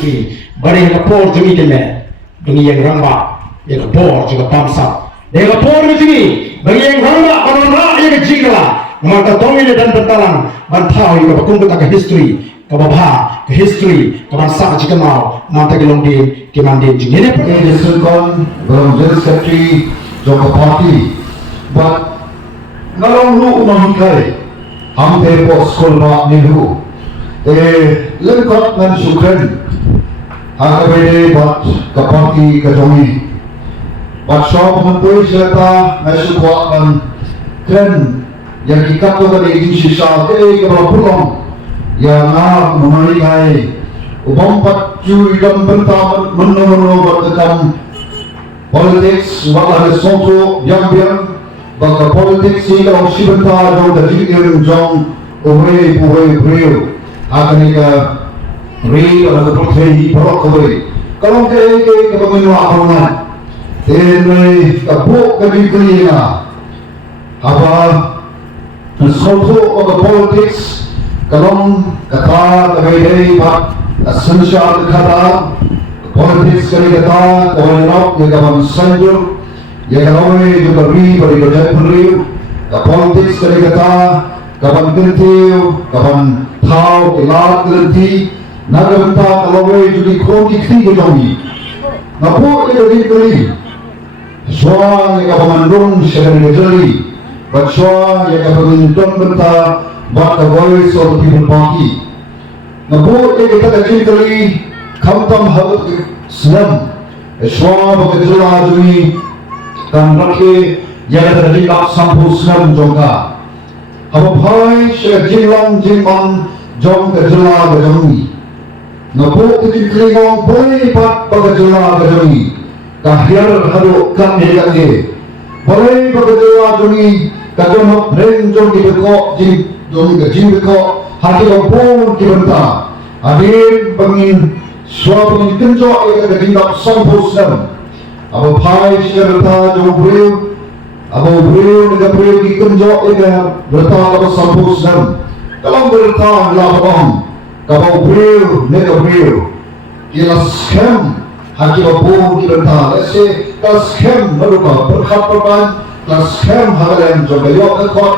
history. Bari kapor jumi deme, dungi yang ramba, yang kapor juga bangsa. Dia kapor jumi, bagi yang ramba, orang yang jingla, maka tongi dan bentalang, bantau juga bakung kita ke history, ke babha, ke history, ke bangsa jika mau, mata gelong di mandi jumi. Ini Ini disebutkan dalam jenis secretary Joko Party, but ngalong lu umangkai, hampir pos sekolah niru. Lengkap dengan syukran Hakabede bat kapati kajongi bat syok mentui serta mesukuatan kren yang dikatakan dari insisa kebal pulang yang nak mengenai ubang patju dan bentang menu-menu bertekam politik wala resonto yang baka politik si kalau si bentar jauh dari jong uwe akan ika ri atau kepercayaan perok kawai kalau ke kebangun akungan ini kabuk kebiklinya apa sesuatu atau politik kalau kata kebedai pak esensial kata politik sekali kata orang yang kawan sanjur yang kawan juga ri beri kerja penriu politik sekali kata kawan kentiu kawan thao kelat kelenti nagamta kalawai jadi kronik tiga jami ngapu jadi kali soa yang kapamandung sedang dijeli baca yang kapamandung benta bak voice of the people party ngapu kita kecil kali kamtam halut Islam soa bekerja jami dan rakyat yang terjadi sampu Islam jongka apa pai sejilang jiman jong kejela kejongi ngapu kecil kelingong boleh pat kejela kejongi kahir hadu kan hegake boleh kejela jongi kajonok ren jong dibeko jong kejing beko hati pun kibenta adin pengin suap pengin kenjok eka kejingap sampusam apa pai sejarta jong beriu Abu beliau dengan beliau dikenjok dengan bertahan sampus dan kalau bertahan lapang kalau beliau dengan beliau kila scam haki babu di bertahan ese kila scam merupakan perkhidmatan kila scam halayan juga yok ekor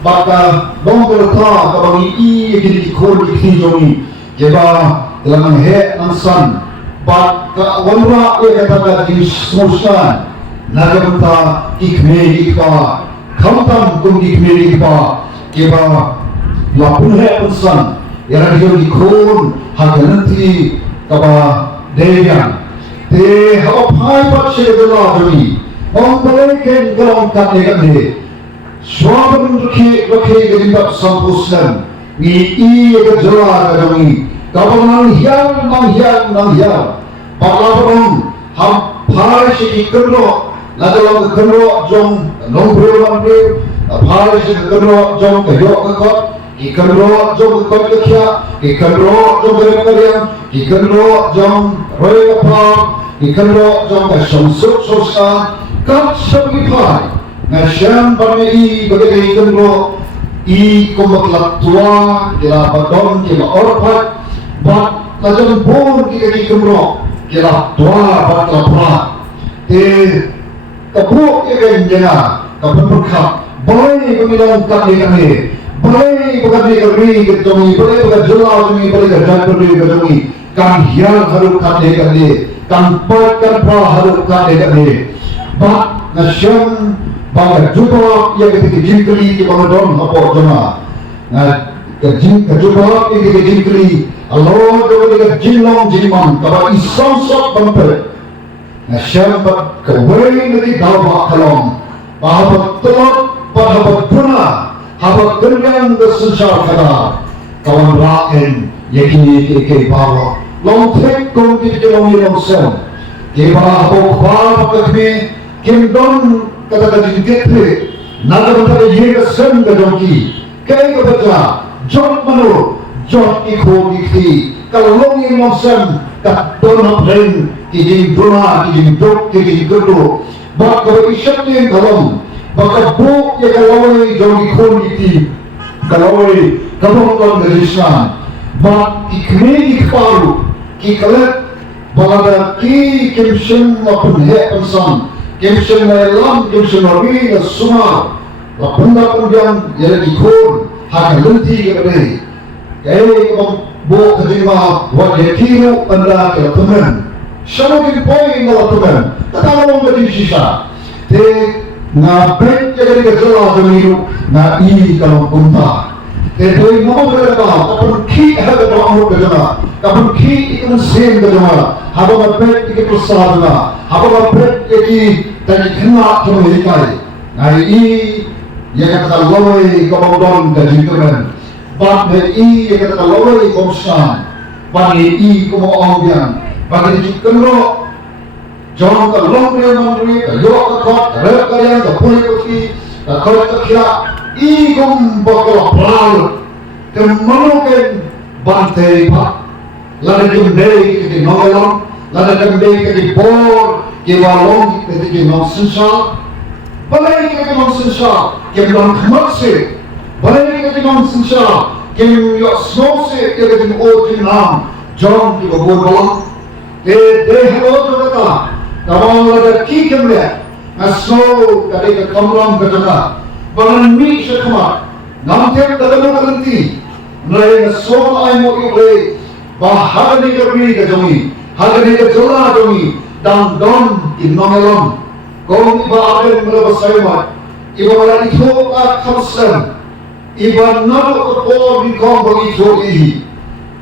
maka dong bertahan kalau ini kini dikor dikinjongi jeba dalam he nansan bak wanra ia kata di semuskan nagamta ikmeri ikpa kamtam kum ikmeri ikpa keba lapunhe unsan yara diyo dikon hagananti kaba deyan te hawa phai pat shedula doni ong balai ken galong kate kate swaban rakhe gadinda sampuslan ni i ga jala gadoni kabang nang hiyan palabong ham phai shi kendo Nadalang kekeno jong nongbreu manbreu, apalagi kekeno jong kejok kekot, kekeno jong kekot kekia, kekeno jong kerem kekeno jong roy apa, kekeno jong kesomsuk sosa, kat sebagai pai, nasiam bagi bagi kekeno i komak tua, kira badon kira orpat, bat najam pun kekeno kira tua bat lapar, kapuk yang jena kapuk kap boleh pemilang kami boleh bekerja kami kejongi boleh bekerja kami boleh kerja kami kan hial harus kami kan perkan harus kami bak nasyam bak jumpa yang kita jingkli di Ramadan apa jema jumpa yang kita jingkli Allah kita jinglong jiman kalau isam sok bamper Nasyambat kawai nadi dawa kalong bahabat telok bahabat puna habat kenyang kesusah kada kawan raken yakini ke bawa long tek kong kita jelong ilong sen ke bahabat bahabat kami kimdon kata kata jingkete naga bantara yega sen kadongki kaya kebaca jod manu jod ikho ikhi kalau long ilong sen kat donap lain kijing dona, kijing dok, kijing gedo baka isyat yang kalam baka buk ya kalawai jauh ikon iti kalawai kalawai dari Islam bak ikmeni kparu ki kalet balada ki kimshin lapun he pensan kimshin lam kimshin rabi la suma la punda punjang yere ki khon ha lenti ke be kay ko bo khadima wa yetiru anda ke tumen shamo ki poi na tumen tatalo mo di shisha te na bet ke ke jala jamiru na I kalong punta te doi mo ke ba kapun ki ha ke ba mo ke jama kapun ki ikun sen ke jama haba ma bet ke prasadana haba ma bet ki tani khna to me kai na I ya kata lawai komodon ke jitumen bat me I ya kata lawai komsan bani I komo ongbian bagi jikeno jong ka long re mandri ka yo ka khot re ka yang ka pui ko ki ka khot ka kya I gum bokol pral ke mano ke bante pa la de jumbe ke nongalon la de jumbe ke por ke walong ke nonsensa balai ke nonsensa ke long khmat se balai ke nonsensa ke yo snow se ke o ki nam jong ki bo de hello to ka Tawang lada ki kemle Naso kade ka kamram kataka Bangan mi shakama Namtem dadamo kalanti Nai naso ay mo iwe Bahagani ka pi ka jami Hagani ka jola jami Dang don inongelom Kong iba aben mula basaymat Iba wala ito at kamsam Iba nalo ka po ni kong bang ito ihi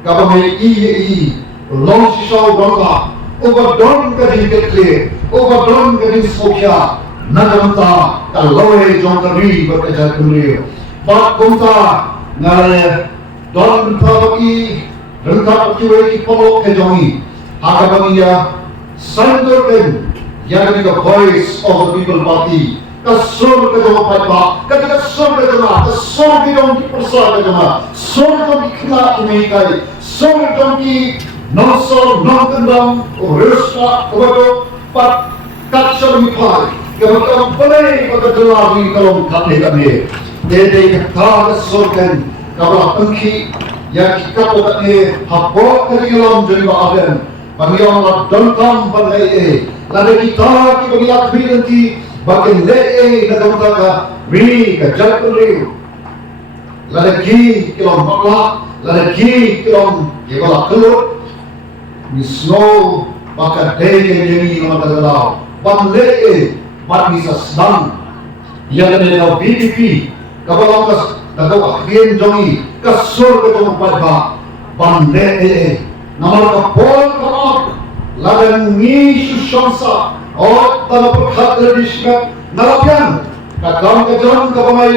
Kabamay ihi Long sishaw bangka Overdone ka din ketli, overdone ka din smokya, nagamta ka loe jong kari ba ka jatumriyo. Bat kumta ngare don pabagi rengka ukiwe ki polo ke jongi, hagabangiya sandor ken yagani the voice of the people party. Kasur ka jong paipa, kasur ka jong ki persa ka jong, sur jong ki kena kumikai, sur jong ki non-sol, non-condom, urusna, ubago, pat, katsar mipai, kemudian balai pagkatulagi kalong kami. Dede kata kesorkan, kabla pengki, yang kita potane hapok kerilam jadi maaben, pangyong ladangkam balai lada kita bagi lakbi nanti, bagi lee nagamtaka, ri kajakun riu, lada ki kilom makla, lada ki kilom kibala kelut, ni snow baka day ke jeni nama tagalaw ban le bat ni sa slang ya ne na BDP kabalang kas nagaw akien jongi kasur ke tong padba ban le nama ka pol ka lagan ni sushansa o tala perkhat redishka nalapian ka kam ka jon ka pamay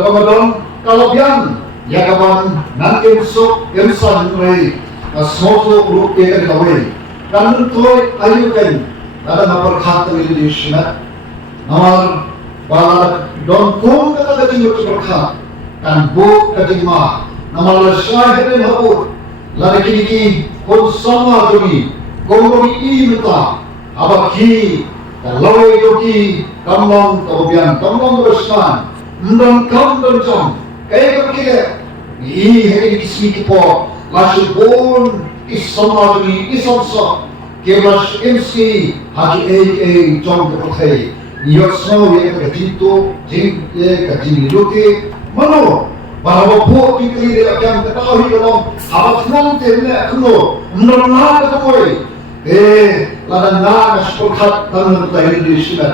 kamadon kalapian ya kaman nanti usuk emsan rei Soto group ke kan kawin kan toy ayukan ada napar khat ke dishna namar bala don kum kata keting berkhat kan bu keting ma namar syahid habur lari kini kon sama demi kon I minta abaki kalau yoki kamong kabian kamong bersman ndam kam bersam kayak kira I hari kismi po Lasibun isamadi isamsa kelas MC haji jong kepothe yosno ye katinto jing ye katinilute mano bahwa po tikli de akan ketahui dalam abad nanti ne kuno menolak ketoi ladana sepulkat tangan lahir di sini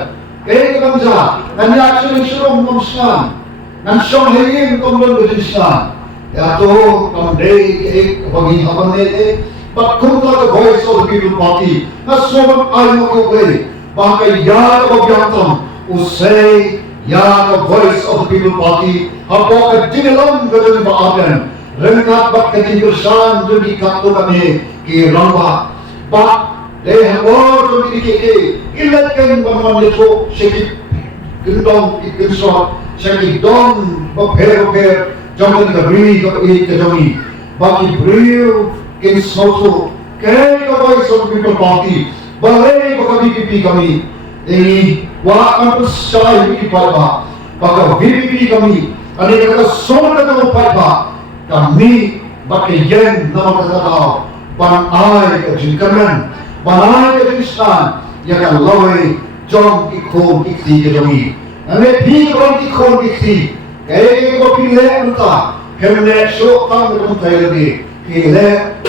kamja nan yakin suruh memsam nan song heyin komben berdisna ya to kamdei bagi habane but kunta the voice of the people party na sobat ayo ko bakai ya obyantam usai ya the voice of the people party apo ka dinelam gadun baagan rengkat bak ketinggusan jadi kakto kami ki ramba but they have all to be ke ilatkan bangman leto shekit gendong ikinsot shekit don bapher Jangan kita beri ke jami, bagi beri ke soto, ke voice of people party, balai bagi BPP kami, ini wakan persai BPP pada, bagi BPP kami, ada kata soal kata pada, kami bagi yang nama kata tahu, ban ai ka jinkaman ban ai ka jinsan ya ka lawai jong ki khon ki ti ke jomi ane phi kon ki khon ki ti ke ko phi le anta kemne sho tang kum thai le ki le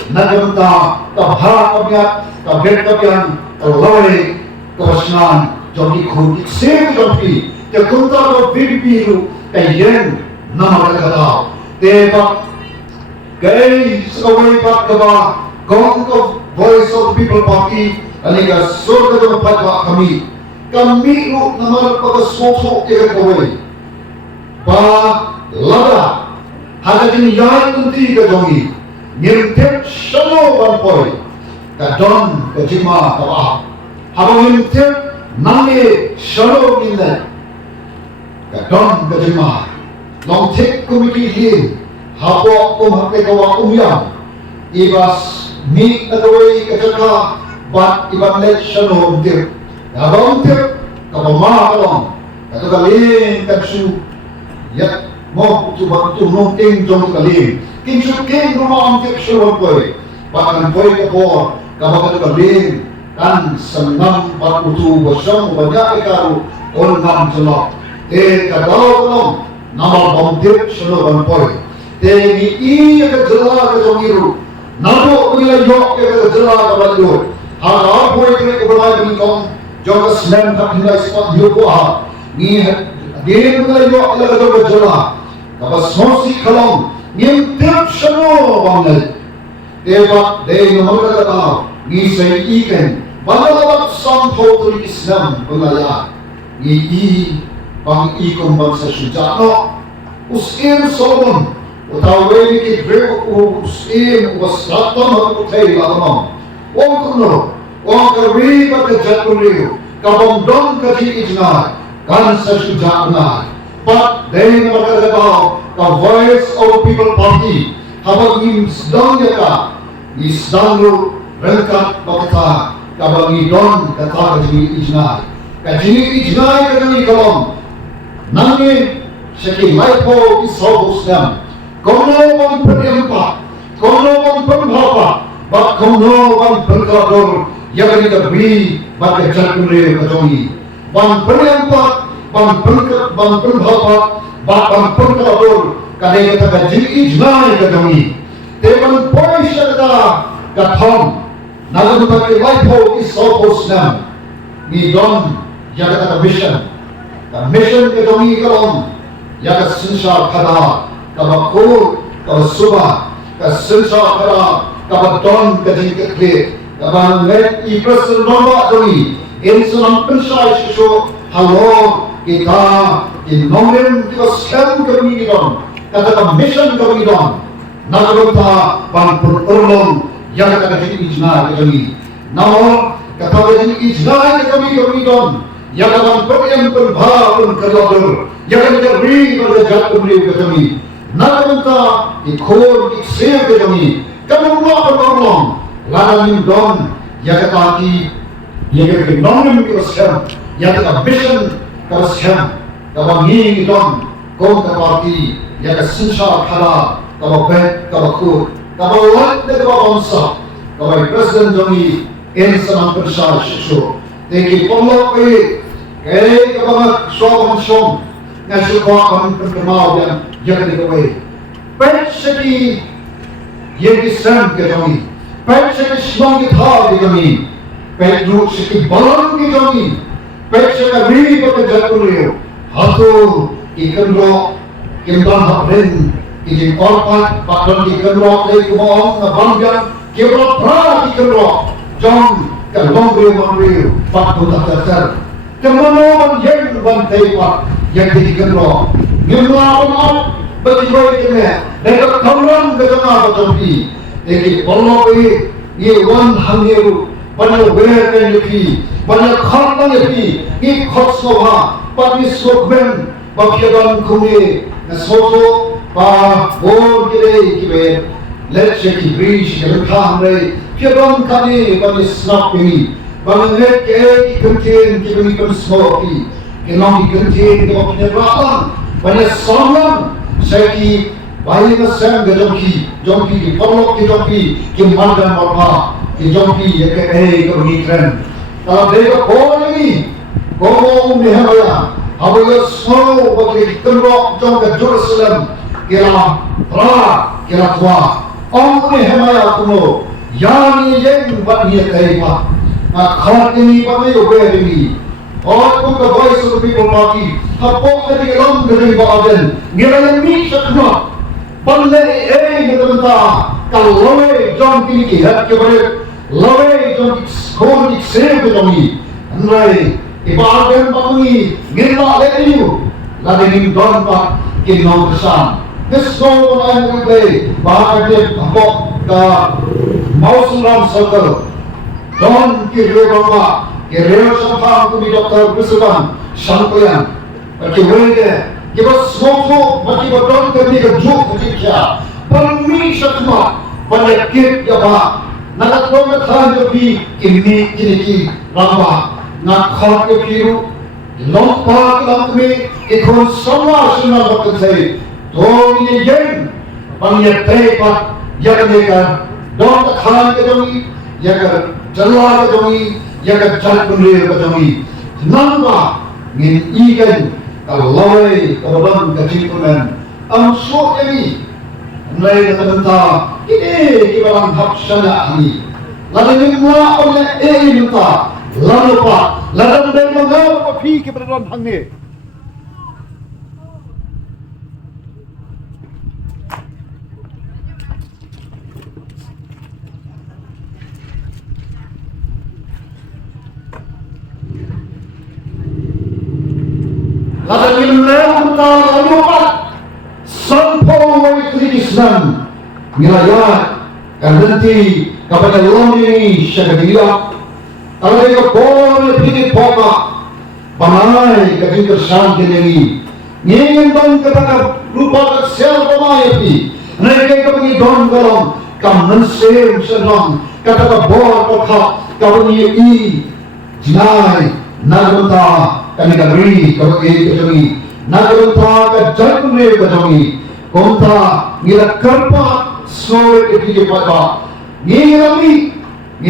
na jam ta bha ka bya ka bet ka byan ka lawai ka snan jong ki khon ki se jong ki ke kun ta ko bi bi lu ka yen na ma ka ta te ba Gay away back the bar, gong of voice of people party, aniga surga ng patwa kami. Kami lu naman pagkasosok ikat away. Ba lada, hagatin yan kunti ka jongi, ngintip shalo banpoy, ka don ka jima ka wahap. Habang ngintip nangi shalo nginay, ka don ka jima, long tik kumikihin, hapo kumhake kawa umyam ibas mi ataway kachaka bat iban let shano umtir habang umtir kapama kalong katukalin katsu yat mo tubat tunong ting jong kalin kinsu king rumah umtir shurong koy pakan koy kapor kapag katukalin kan senam bat utu bosyong banyak ikaru on ngam celok kadaw kalong namal umtir shano banpoy Tegi iya ke jela ke jongiru, nado bila yok ke jela ke baju. Harap boleh ke berlai bintang, jauh slam tak hingga spot hidup wah. Ni dia bila yok ke jela, kapas sosi kalong, ni tiap shano bangal. Tebak dia nomor kata, ni saya ikan, bangal sam total Islam pengalaya. Ni bang ikom bangsa syujano, usin Solomon. Utawai ki breu usim wasratam hakutai lalamam. Wong kuno, wong kari pada jatuliu, kabong don kaji ijna, kan sesujana. But they never about the voice of people party. Habang im sedang yaka, ni sedang rengkat bakta, kabang i don kata kaji ijna. Kaji ijna kaji kabong. Nangi seki laipo isobo sedang. Kono wan penyempat, kono wan penghapa, bak kono wan berkador, yang kita beri bagi jatuh kejongi. Wan penyempat, wan penghapa, bak wan berkador, kadang kita kaji ijnai kejongi. Teman poin syarga kathom, naga bagi laipo isopos nam, ni don yang kita mission kejongi kalom, yang sensar kada. Kabakur, kabasuba, kasensa kara, kabadon kadikle, kabanget ipresul nomba doi. Insulam pensai susu halo kita inomen kita skem kami don, kata mission kami don. Nagarota pan perlong yang kata jadi ijna kami. Namun kata jadi ijna kami don. Yang kata peryang perbahun kerjaan, yang kata beri berjat kami. Namunta ikor iksir ke kami kamu mau bertolong lalu don ya kaki ya ke nomen ke sekarang ya ke mission ke sekarang kawangi don kau ke parti ya ke sensa kala kau bet kau kur kau lat de kau bangsa kau presiden doni insan persal susu teki pomok kau mak soal som ngasih kau akan berkemau dan jangan dikawai. Baik segi yang Islam ke kami, baik segi Islam kita ke kami, baik dulu segi balang ke kami, baik segi beri pada jatuh leo. Hatu ikan roh, kimban hapren, ikan korpat, pakon ikan roh, lei kumong nabanggan, kira pra ikan roh, jom kalong leo, pakon tak. Kemana yang bantai pak yang ikan roh, ngelawan bagi kau ini, mereka kamran ketengah berjumpa. Jadi kalau ini wan hangiru, banyak berken lagi, banyak khatam lagi, ini khoswa, bagi sokben, bagi dan kumi, nasoto, pa bor kiri kibe, let's check the bridge, kerana kiran kani bagi snap ini. Banyak ikan ikan smoky, kenang ikan kita punya berapa banyak soalan saya bayi na sem ke jongki ki polok ki jongki ki mandan morpa ki jongki ye ke ke ni tren ta de ko ni ko ni ha Abo yo snow bagi kenrok jong ke Jerusalem kira kira tua. Ong ni hemaya kuno yang yang buat ni kaipa. Khat ni pa me yo be ni. Or ku the voice of the people party. Hapok ke long dari baden. Ngira ni sakna. Balle ni tenta kalau jong ki hat ke bare lawe jong skor ki save ke jong ni. Andai ibadah bangi gila leniu lading don pak kinong kesan this song I will play bahkan hapok ka mausulam circle don ki reba ki reba sampa ku mi doktor kusuban sangkoyan ki wege ki bos smoke mati don ke ni ke juk ki kya permi sakma banyak ya ba nagat don khan jo bi kimi ki ramba na khot ke piru long pa long me ikon sama suna bakal say to ni yen bangya pe pa yagane ka don khan ke dongi yagar jalwa ke dongi yagar chal punre ke dongi namba ngin ikan kalawai korban kecipunan am so ini nai na tanta ini kibalang hapsana ani lalu mula oleh minta lalu pak, lalu dari mana apa pi ke berdoa hang ni? Lalu lalu pak, sampai Islam, milayat, nanti kepada lami syariat. Kalau dia boleh pergi poka, banai kerja kersan kini, ingin don kepada lupa kesel banai pi, mereka pergi don dalam kamen sem senang, kata bor poka, kau ni jinai, nagunta, kami kagri, kau kejungi, nagunta kejungi kejungi, konta ngira kerpa sore pergi poka, ngira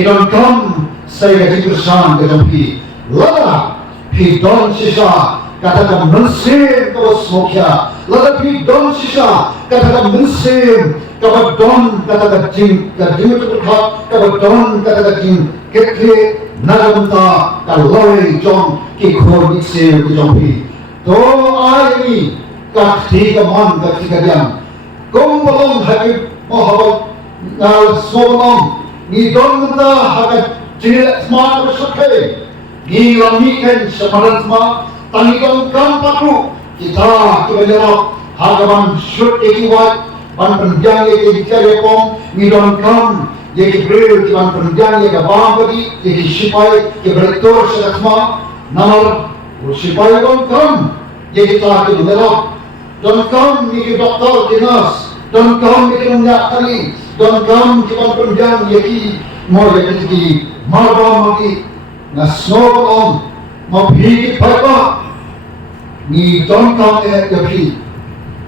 don kam saya jadi kersan ke jampi lada pi don sisa katakan mensim kau smokya lada pi don sisa katakan mensim kau don katakan jing kau terlihat kau don katakan jing kekle nagamta kalau jom kikor miksir ke jampi to ai kakti kaman kakti kadiam kau belum hakik mahabat nal somam ni don kata hakat Jadi semua bersyukur. Ni lami kan semaran semua. Tanggung kan patru kita kebenaran hagaman syut ekiwat ban penjang ye diklarepom ni don kam ye bril ki ban penjang ye gabang bagi ye sipai ke berektor semua namar sipai don kam ye kita kebenaran don kam ni doktor dinas don kam ni minyak kali don kam ki ban penjang ye ki mau ye ki marba magi na snow mau bhi papa ni don kam e yapi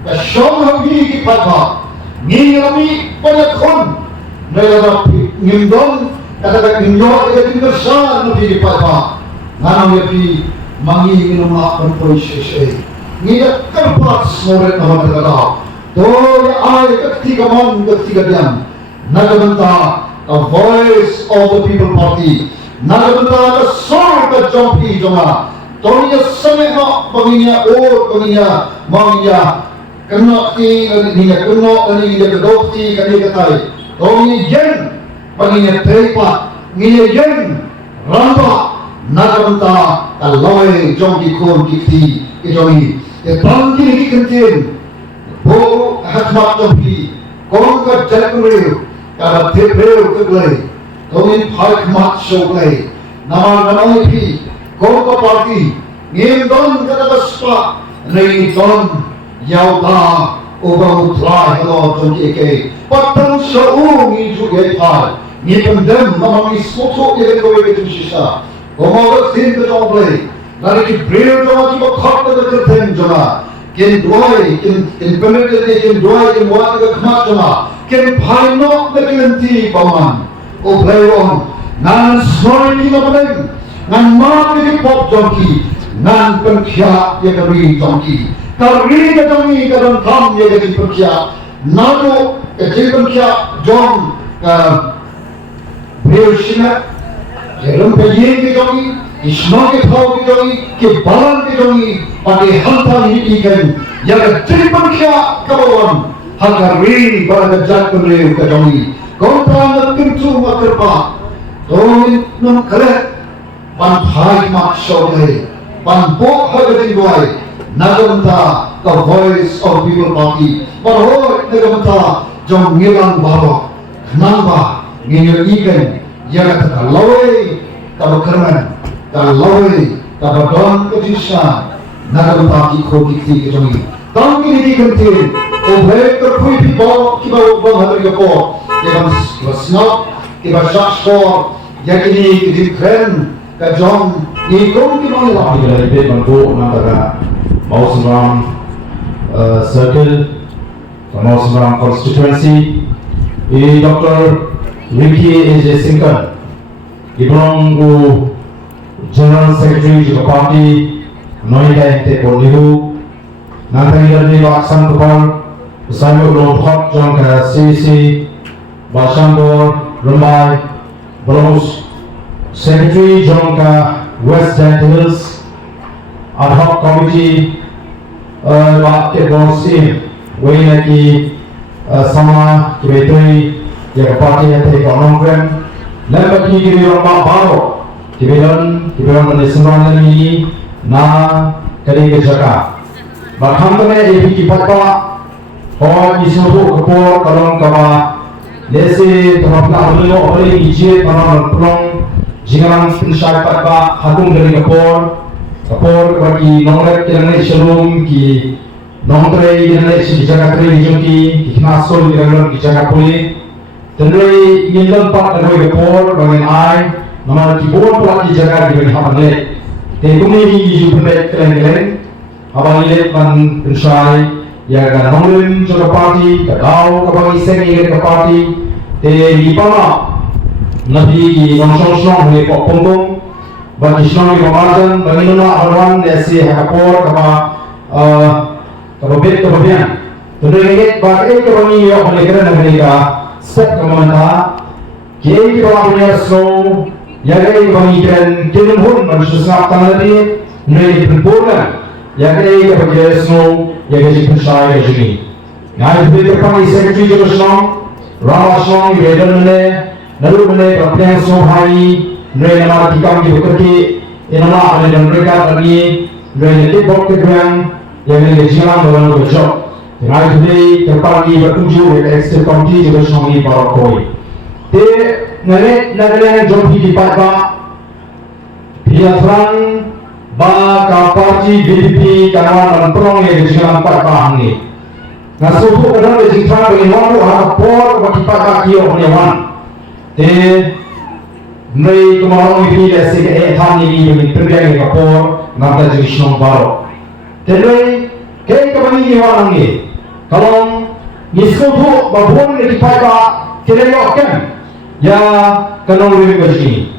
ba shom bhi ki papa ni rami pada kon nela ni don kata ni yo e tin sa no bhi ki papa ngana yapi mangi minuma kon koi sheshe ni da karpa snore na kata to ya ai kakti kaman kakti kadiam nagamanta a voice of the people party nagamanta the song that jompi jonga tonya sameha banginya or banginya manginya kena ti ni kena ni de dokti kani katai tonya yen banginya tepa ni yen ramba nagamanta kaloi jompi kon kiti ijoni e bangi ni kentin bo hatmat jompi kon ka jalkure kada tepeu keglai tomin park mat shoglai nama nanoi pi koko party ngim don kada baspa nei don yauta obang utlai halo tonki ke patang shau ngi ju ye par ni pendem nama mi soto ye ko ye tu sisa omoga tin ke doble nari ki bril do ki ko khot de kerten jona Kin doi, kin pemerintah kin doi, kin buat ke kemat cuma, kin painok ke kinti paman. O pelayan, nan soal ni apa nan mak ni pop jongki, nan pengkhiat ya kari jongki. Kari ke jongki kadang tham ya kari pengkhiat. Nado ke pengkhiat jong bersihnya, jalan pergi ke jongki. Isma ke thau ke jongi, ke balan ke jongi, pada hantar ini kan, yang tripan kia kawan, hantar ring pada jat kemlew ke jongi. Kontra nak pintu makerpa, tolong nak kerek, pan hai mak syawai, pan bok hagatin duai, nagamta the voice of people party, parhoi nagamta jom ngilang bawa, kenapa ngil ikan, yang terkalawai, kalau kerman. Kaloi, kabadon kejisa, naga bagi koki ti kejongi. Tangki di kentin, obrek terpui pipo, kiba ubang hadri kepo, yang snot, kiba shakshor, yang ini kejip keren, kejong, ikon kiba nila. Kita lebih bantu antara Mausram Circle, Mausram Constituency. Ini Dr. Ricky A.J. Singh, Ibrahim General Secretary of the party, Noida Ente Polihu, Nathan Yadni Baksan Kupal, Samuel Lompat John CC, Bashambor, Ramai, Bros, Secretary John West Dent Hills, Ad hoc Committee, Bakit Borsim, Wayne Ki, Sama, Kibetui, Yang party Ente Konongkrem, Lembat Ki Kiri Ramah Baro, Kibelan menesemran ini na kali kejaga. Bahkan kami ini kipat kau, orang isubu kapur kalong kau, lesi terapna beliau oleh biji tanah pelong, jangan pensai pada hakum dari kapur bagi nongret yang selum ki nongret yang dijaga kali dijunki, kinasol yang dijaga pulih, terdiri ingin lempat dari kapur bagi ai. Nama kibon pula dijaga di bawah hamlet. Tekuni ini juga keren-keren. Abang lihat man pensai, ya kan nonglim juga parti, kadau kabang iseng ini ke parti. Di mana nabi nongshong ni pok punggung, bagi shong ni pemajan, bagi nona arwan desi hakapor kaba bet kebabian. Terdiri bagi kebangi yo oleh kerana mereka set kemana, kiri kebangi slow. Yang ini pemikiran kilumhun manusia sangat tadi menjadi pembunuhan. Yang ini kebagian semua yang jadi pensai di sini. Nah itu berkami sekretari juga semua, rawas semua beredar mana, lalu mana pertanyaan semua hari, mereka nama tikam di bekerja, nama ada dan mereka lagi, mereka tibok keduang yang ini jalan dalam berjok. Nah itu terpagi berkunjung ke ekstrim komiti juga semua ini barakoi. Nenek yang jom di pada piatran ba parti BDP kawan dan perong yang dijalan pada ini. Nasubu kadang dijalan bagi waktu ada por bagi pada kio penyawan. Mereka kemarau ini desi ke etan ini bagi terbiang ke por nanti jadi senang baru. Jadi kebani hewan ini kalau nisubu babun di pada kelihatan. Ya kanong lebih bersih.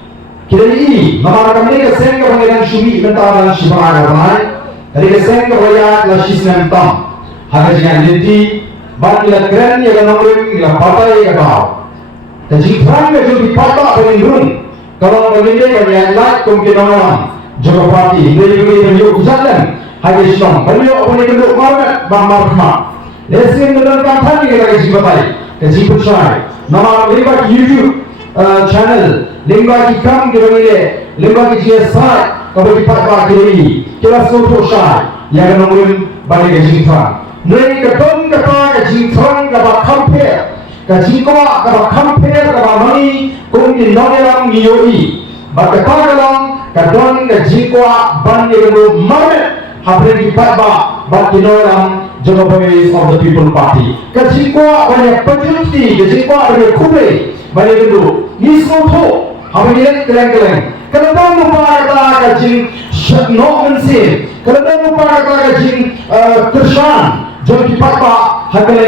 Kita ini nama kami keseng ke pangeran Shumi mentara dan Shibana ramai. Dari keseng ke royal lasis nentam. Harga jangan lenti. Bagi keren ya kanong lebih la patai ke kau. Jadi perang itu dipatah berindung. Kalau begini banyak light kemungkinan juga parti. Jadi beliau jalan. Harga Islam. Beliau boleh kenduk market bang market. Lesin menentang tadi kita kasih batai. Kasih percaya. Nama lingkar YouTube channel, lingkar kam kira-kira, lingkar GSI, kalau kita pakai ini, kita semua share, yang nombor balik ke jingfang. Mereka kata jingfang kata compare, kajingkwa kata compare kata mani, kumpulan orang miyoi, bagai pagalang kadon kajingkwa banding dengan mana, habis kita bagi orang Jogo Voice of the People Party. Kajingkwa banyak penjuti, kajingkwa banyak kubai, banyak itu. Nismo tu, kami lihat keleng-keleng. Kalau tahu lupa kata kajing no mensi kalau lupa kata jing Krishan jom kipat pak hakale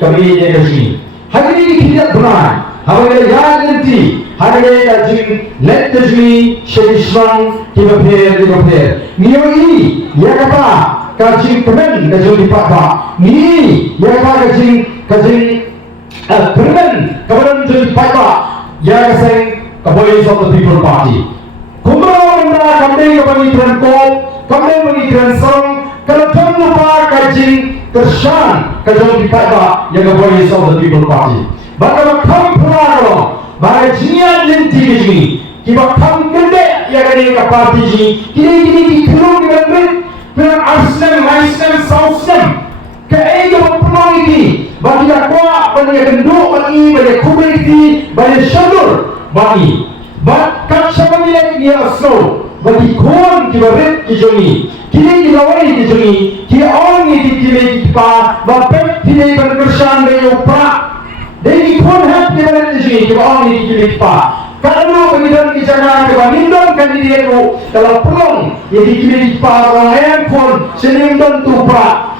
kami dia kasi hari ini kita benar hari ya nanti hari jing let the jing shedishang tiba pher niyo ini ya kata kajing kemen kajing kipat pak ni ya kata kajing kemen kemudian jing kipat pak ya kaseng Voice of the People Party. Kumpulan kami pemikiran kop, kami pemikiran song, kalau jangan lupa kajing Krishan, kajing kita yang Voice of the People Party. Bagaimana kami pelaro, bagaimana jian nanti ini, kita kami kende yang ada di parti ini, kini kelung dengan dengan Islam, South Kaya peluang ini, bagi akwa, bagi genduk, bagi community, bagi syadur. Bagi, kat siapa ni asal, bagi kon kita red kijoni, kini kita wali kijoni, kita orang ni kita bapet kita berkerjaan dengan upah, dari kon hat kita red kijoni, kita orang ni kita kalau kita jangan kita nindon kandidat itu kalau peluang, jadi kita orang yang kon senindon tu upah.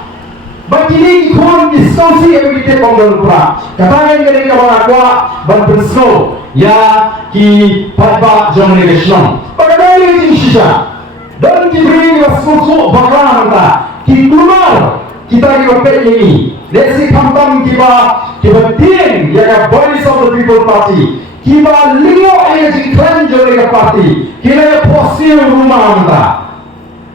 Bagi ni kon diskusi yang kita panggung upah, katakan kita orang berpersau. Ya ki patba jomne Islam pada ini sisa dan diberi wasfusu bakaran ta ki keluar kita di ini desi kampam kiba tim ya Voice of the People Party kiba lingo ya jiklan jomne party kila posir rumah ta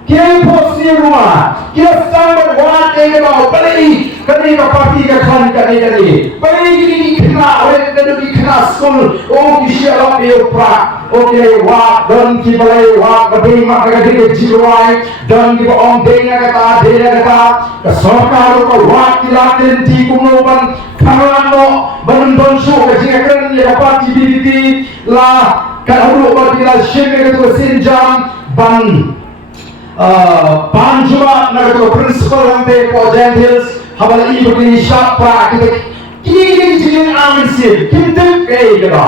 kila posir rumah kila sambat wat ega bali kani ka party ka khan kani bali ni kena oleh kena kena school oh kisah dia pra okey wak dan kibalai wak beri mak kagak jiwai dan kiba om denya kata kesorkar ko wak kilaten ti kunoban karano bandon su kajikan ya parti BBT la kalau badila sheme ke senjam ban panjuma na principal ante Pojant Hills habala ibu ni syak pra kini jinin amin sih kita kaya kita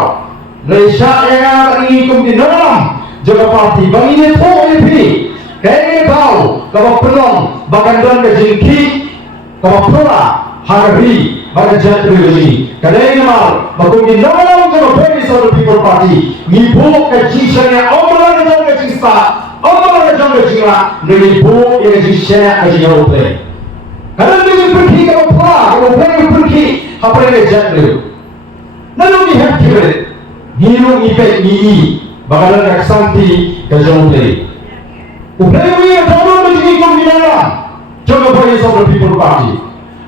Malaysia yang ini kumpi dalam jaga parti bang ini tuh ini kaya tahu kalau peluang bahkan dan kejengki kalau pula hari bahkan jatuh ini kaya mal bakumpi dalam jaga Voice of the People Party nipu kejengsinya omalan jaga kejengsa omalan jaga kejengla nipu yang kejengsinya kejengla kalau dia pergi kalau pula kalau dia pergi apa yang dia jatuh lalu dia kira hidup ipet ini bakalan aksanti kejauhan upaya yang tahu menjadi kombinasi jaga Voice of the People Party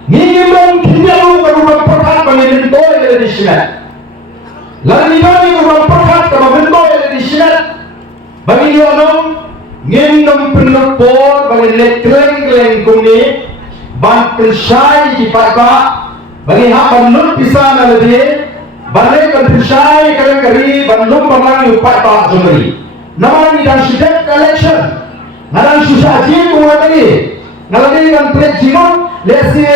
ngimban kinjalu kalau perkat menjadi toy dari sini lalu ini kalau perkat kalau menjadi di sini bagi dia orang ngimban penepor bagi lekleng kuni ban pensai di papa bagi hak banun pisah nalade balik ban pensai kali kari banun pamangi upat pak jomri nama ni dan sudah collection nalan susah aji kuatani nalade ban plate jinon lesi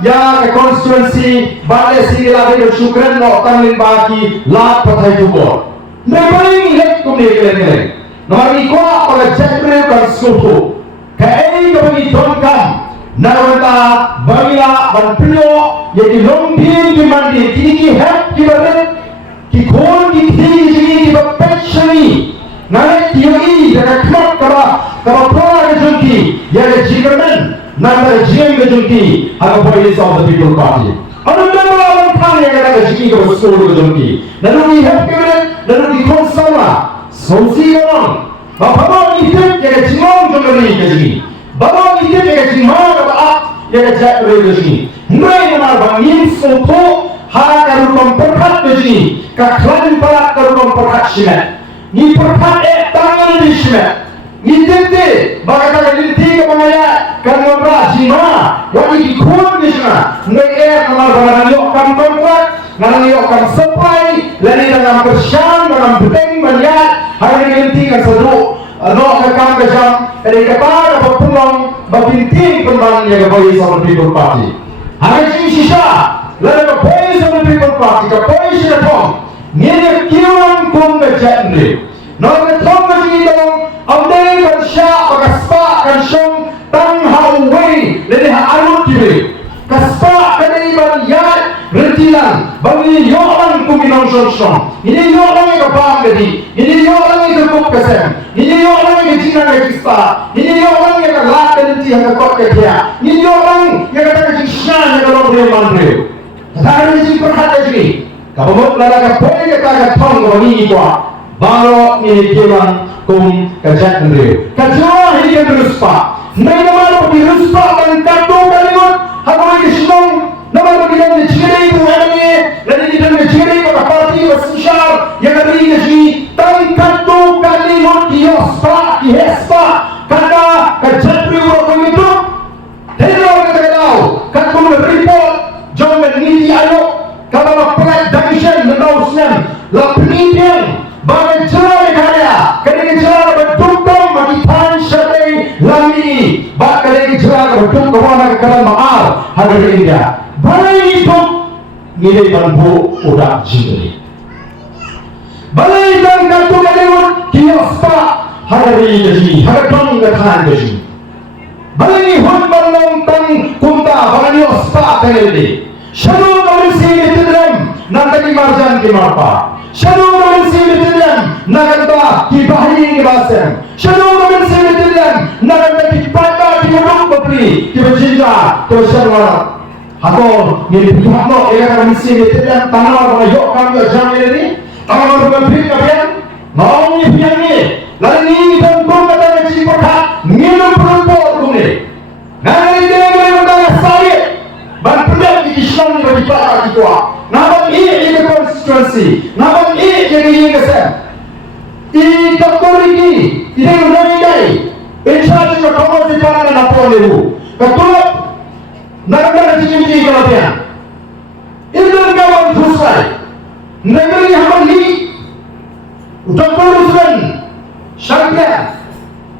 ya constituency balik si lagi bersyukuran no tanglin bagi lak patai tubor nampaknya lek kumni kele nama ni kuat pada jepre kan suhu kai kami dongkam Narwata Bangla Banpino yaitu lompin di mandi kini hat kibaret kikon kiti jadi kibapetshani naik tioi jaga kemak kaba pola kejunki ya jigamen nama jiang kejunki ada Voice of the People Party anu nama orang kami yang ada kejunki kaba sekolah kejunki lalu di hat kibaret lalu di konsama sonsi orang bapak itu ya jimong jomeri kejunki bapak itu ya jimong yang jatuh dari sini. Mulai nama bangin soto hara karukom perkat dari sini. Kaklan perak karukom perkat sini. Ni perkat tangan di sini. Ni tente bagaimana ni tiga pemaya karena jima. Wajib dikun di sini. Mulai nama bangin yokam kontrak, nama yokam supply, lain dalam persian, dalam beteng banyak. Hari ini tinggal seru. No kakam kejam dari kepada pepulang bapinting pembangun yang Voice of the People Party. Hari ini sisa lalu Voice of the People Party ke Voice of the People. Ni kiran kum berjaya. No ketong berjaya Amdeng kan syak Kaspa kan syong Tang hawai Lene ha'arut kiri Kaspa kan iban yad Rentilan Bagi yoran kuminong syong Ini yoran yang kapang gadi Ini yoran yang kebuk kesem Ini yoran yang jinan yang kispa Ini yoran yang kalat dan nanti yang kakot kaya Ini yoran yang kata kisyan yang kalau boleh mandri Hari ini perhati lagi Kapamut lalaka boleh kata tong Wani ikwa Baro ni kilang kum kajat nri. Kajwa hi ke ruspa. Nai namar pati ruspa kan kato kalimut. Hagoi kisnong namar pati kan chiri bu ane. Lani kita ne chiri ko parti wasishar yang ari nasi tan kato kalimut kiospa kiespa kata kajat ri wo komitu. Hello kata kau. Kato report jom niti ayo. Kalau pelat dangshan mendausnya. La penitian Bagai cerai kaya Kadang cerai bertukam Bagi tan syadai lami Bak kadang cerai bertukam Kawana kekalan ma'al Hadari India Balai itu Nilai banbu udah jingri Balai dan kartu kadang Kios pak Hadari gaji Hadapang katahan gaji Balai hun balong tang Kunta Balai ospa kadang Shadow Malaysia Mitidram Nantaki marjan ki marpa Shadow Malaysia Mitidram Naganta ki bahi ki basem Shadow Malaysia Mitidram Naganta ki pata ki uduk bapri Ki bajinja Ki basharwara Hato Nili pihakno Ega Malaysia Mitidram Tanawar Wana yok kami ajam ini Tanawar bapri kabian Naong ni pihak ni Lalu ni dan pun kata Kecik perhat Minum perempuan kumni Nangani dia Mereka sayit Ban pedak di Islam ni bagi para kita. Nampak ini yang konstitusi. Nampak ini yang kesem. Ini doktor ini. Ini yang menjadi. Insya Allah kamu di mana nak puan ibu. Ketua negara tinggi kelapian. Ini kawan selesai. Negeri hamil ini. Doktor Usman. Syariah.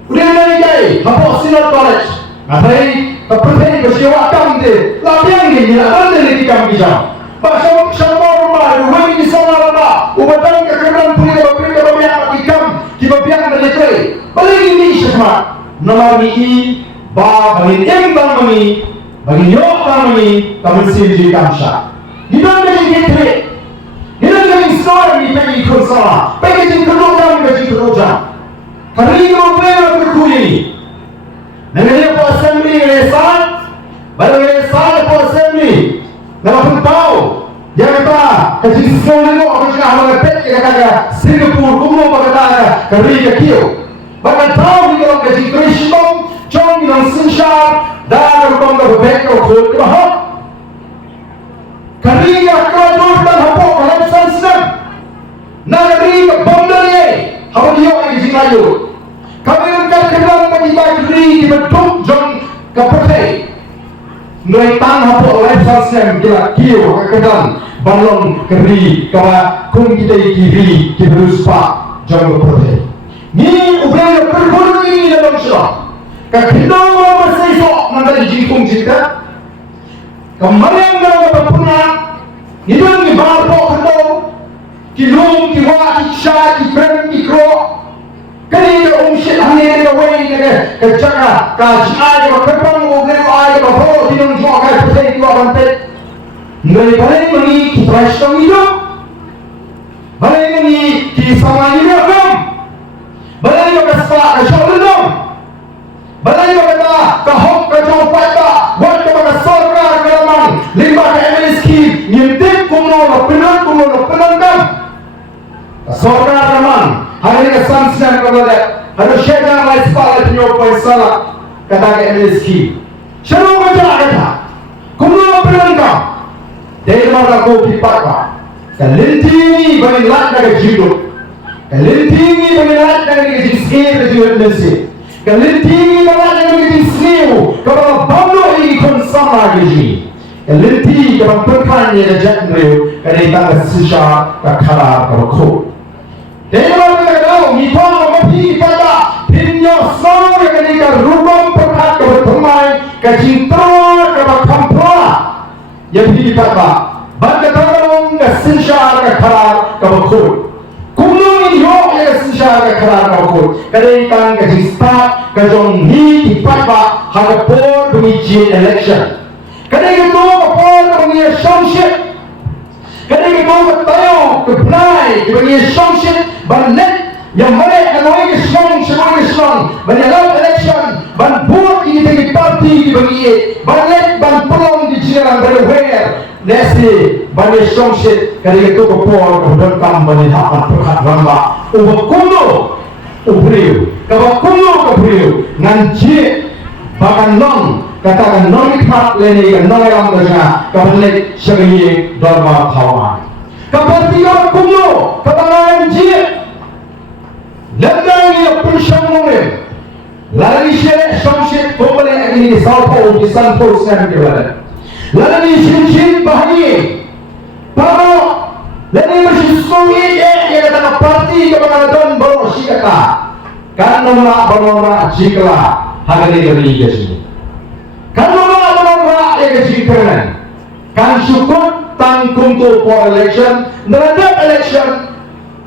Udah menjadi. Apa sinar college. Nanti kepentingan bersiawakan deh. Lapian ini nak ada lagi kami jam. Pasal semua rumah, rumah ini semua rumah. Ubatan kekeran punya bapri kebabian ikam, kebabian berlekai. Balik ini semua. Nama ini, ba bagi bang kami, bagi yok kami, kami sendiri kamsa. Kita menjadi kita. Kita menjadi seorang ini pergi ikut sama. Pergi ikut kami pergi ikut Hari ini apa berkuli? Negeri po assembly ngesan, baru ngesan po assembly. Nggak tahu. Yang kita kecil sekali lo, aku cakap hal kepet kita kata Singapura, kumlo kata kerja kiau. Bahkan tahu ni kalau kecil Krishna, jom yang sinsar, dah orang dah berpikir kau tu bahak. Kerja kau tu dah hapok dalam sansan. Negeri bandar ni, hapok dia orang kecil ayu. Kami akan kenal menjadi diri dibentuk jom kepercayaan. Nilai tanah hapok oleh sasem gila kiu kekedan balon keri kawa kum kita kiri kiberuspa jom kepercayaan. Ni ubah perkuru ini dalam syarah. Kekenal bersesok nanti jingkung kita. Kemarin dalam berpunang hidung ni barpo kendau kilung kiwa kisah kibrem mikro. Kali dia umshit hanya dia wei dia kerja kaji berkembang mungkin ayah berapa tidak jual kai persen dua bantet. Dari balik mengi kita strong hidup, balik mengi kita sama hidup kan, balik kita sepak kesyok hidup, balik kita kahok kejauhan kita, buat kita sorga kelaman, lima ke MLSK, nyentip kumno penan kan, sorga kelaman. Hari ini sanksian kepada ada syaitan lain sepala penyokong salah kata ke MSK. Syarul macam kata, kumlo pelangkah dari mana kau dipakar. Kelintingi bagi lat dari jidu, kelintingi bagi lat dari jiskir jidu nasi, kelintingi bagi lat dari jiskiu kalau banglo ini konsama gaji, kelintingi kalau perkanya jatuh kerana kita sisa kekara kalau Dewa berkata, mipang mapi pada pinyo selalu yang ketika rubam perkat kebertemai kecintaan keberkampua yang dikata banda tanong kesensyar kekarar keberkut kumulong inyo yang Indonesia ke kerana kau kadang ke start ke jong ni tipat ba hada por demi election kadang itu ke por demi associate kadang itu ke tayo ke play demi associate banet yang mana anoi ke strong banyak election ban buat ini dari parti dibagi banet ban pelong di jalan berwer nasi banyak associate kadang itu ke por ke dalam banyak hak perkat ramba kuno ubriu kuno nganci bahkan non katakan non ikhlas leni yang non yang berjaya kabenet sebagai dorma kawan kepertian kuno nganci lembaga yang persyaratan lalu syariat syariat pembelian ini salpo di sanpur sekarang kewalan lalu cincin bahagia para lalu masih sungai yang kata parti kebenaran baru syikata kan nama baru jikla hari ini jadi kan nama baru yang jiklan kan syukur tanggung tu for election terhadap election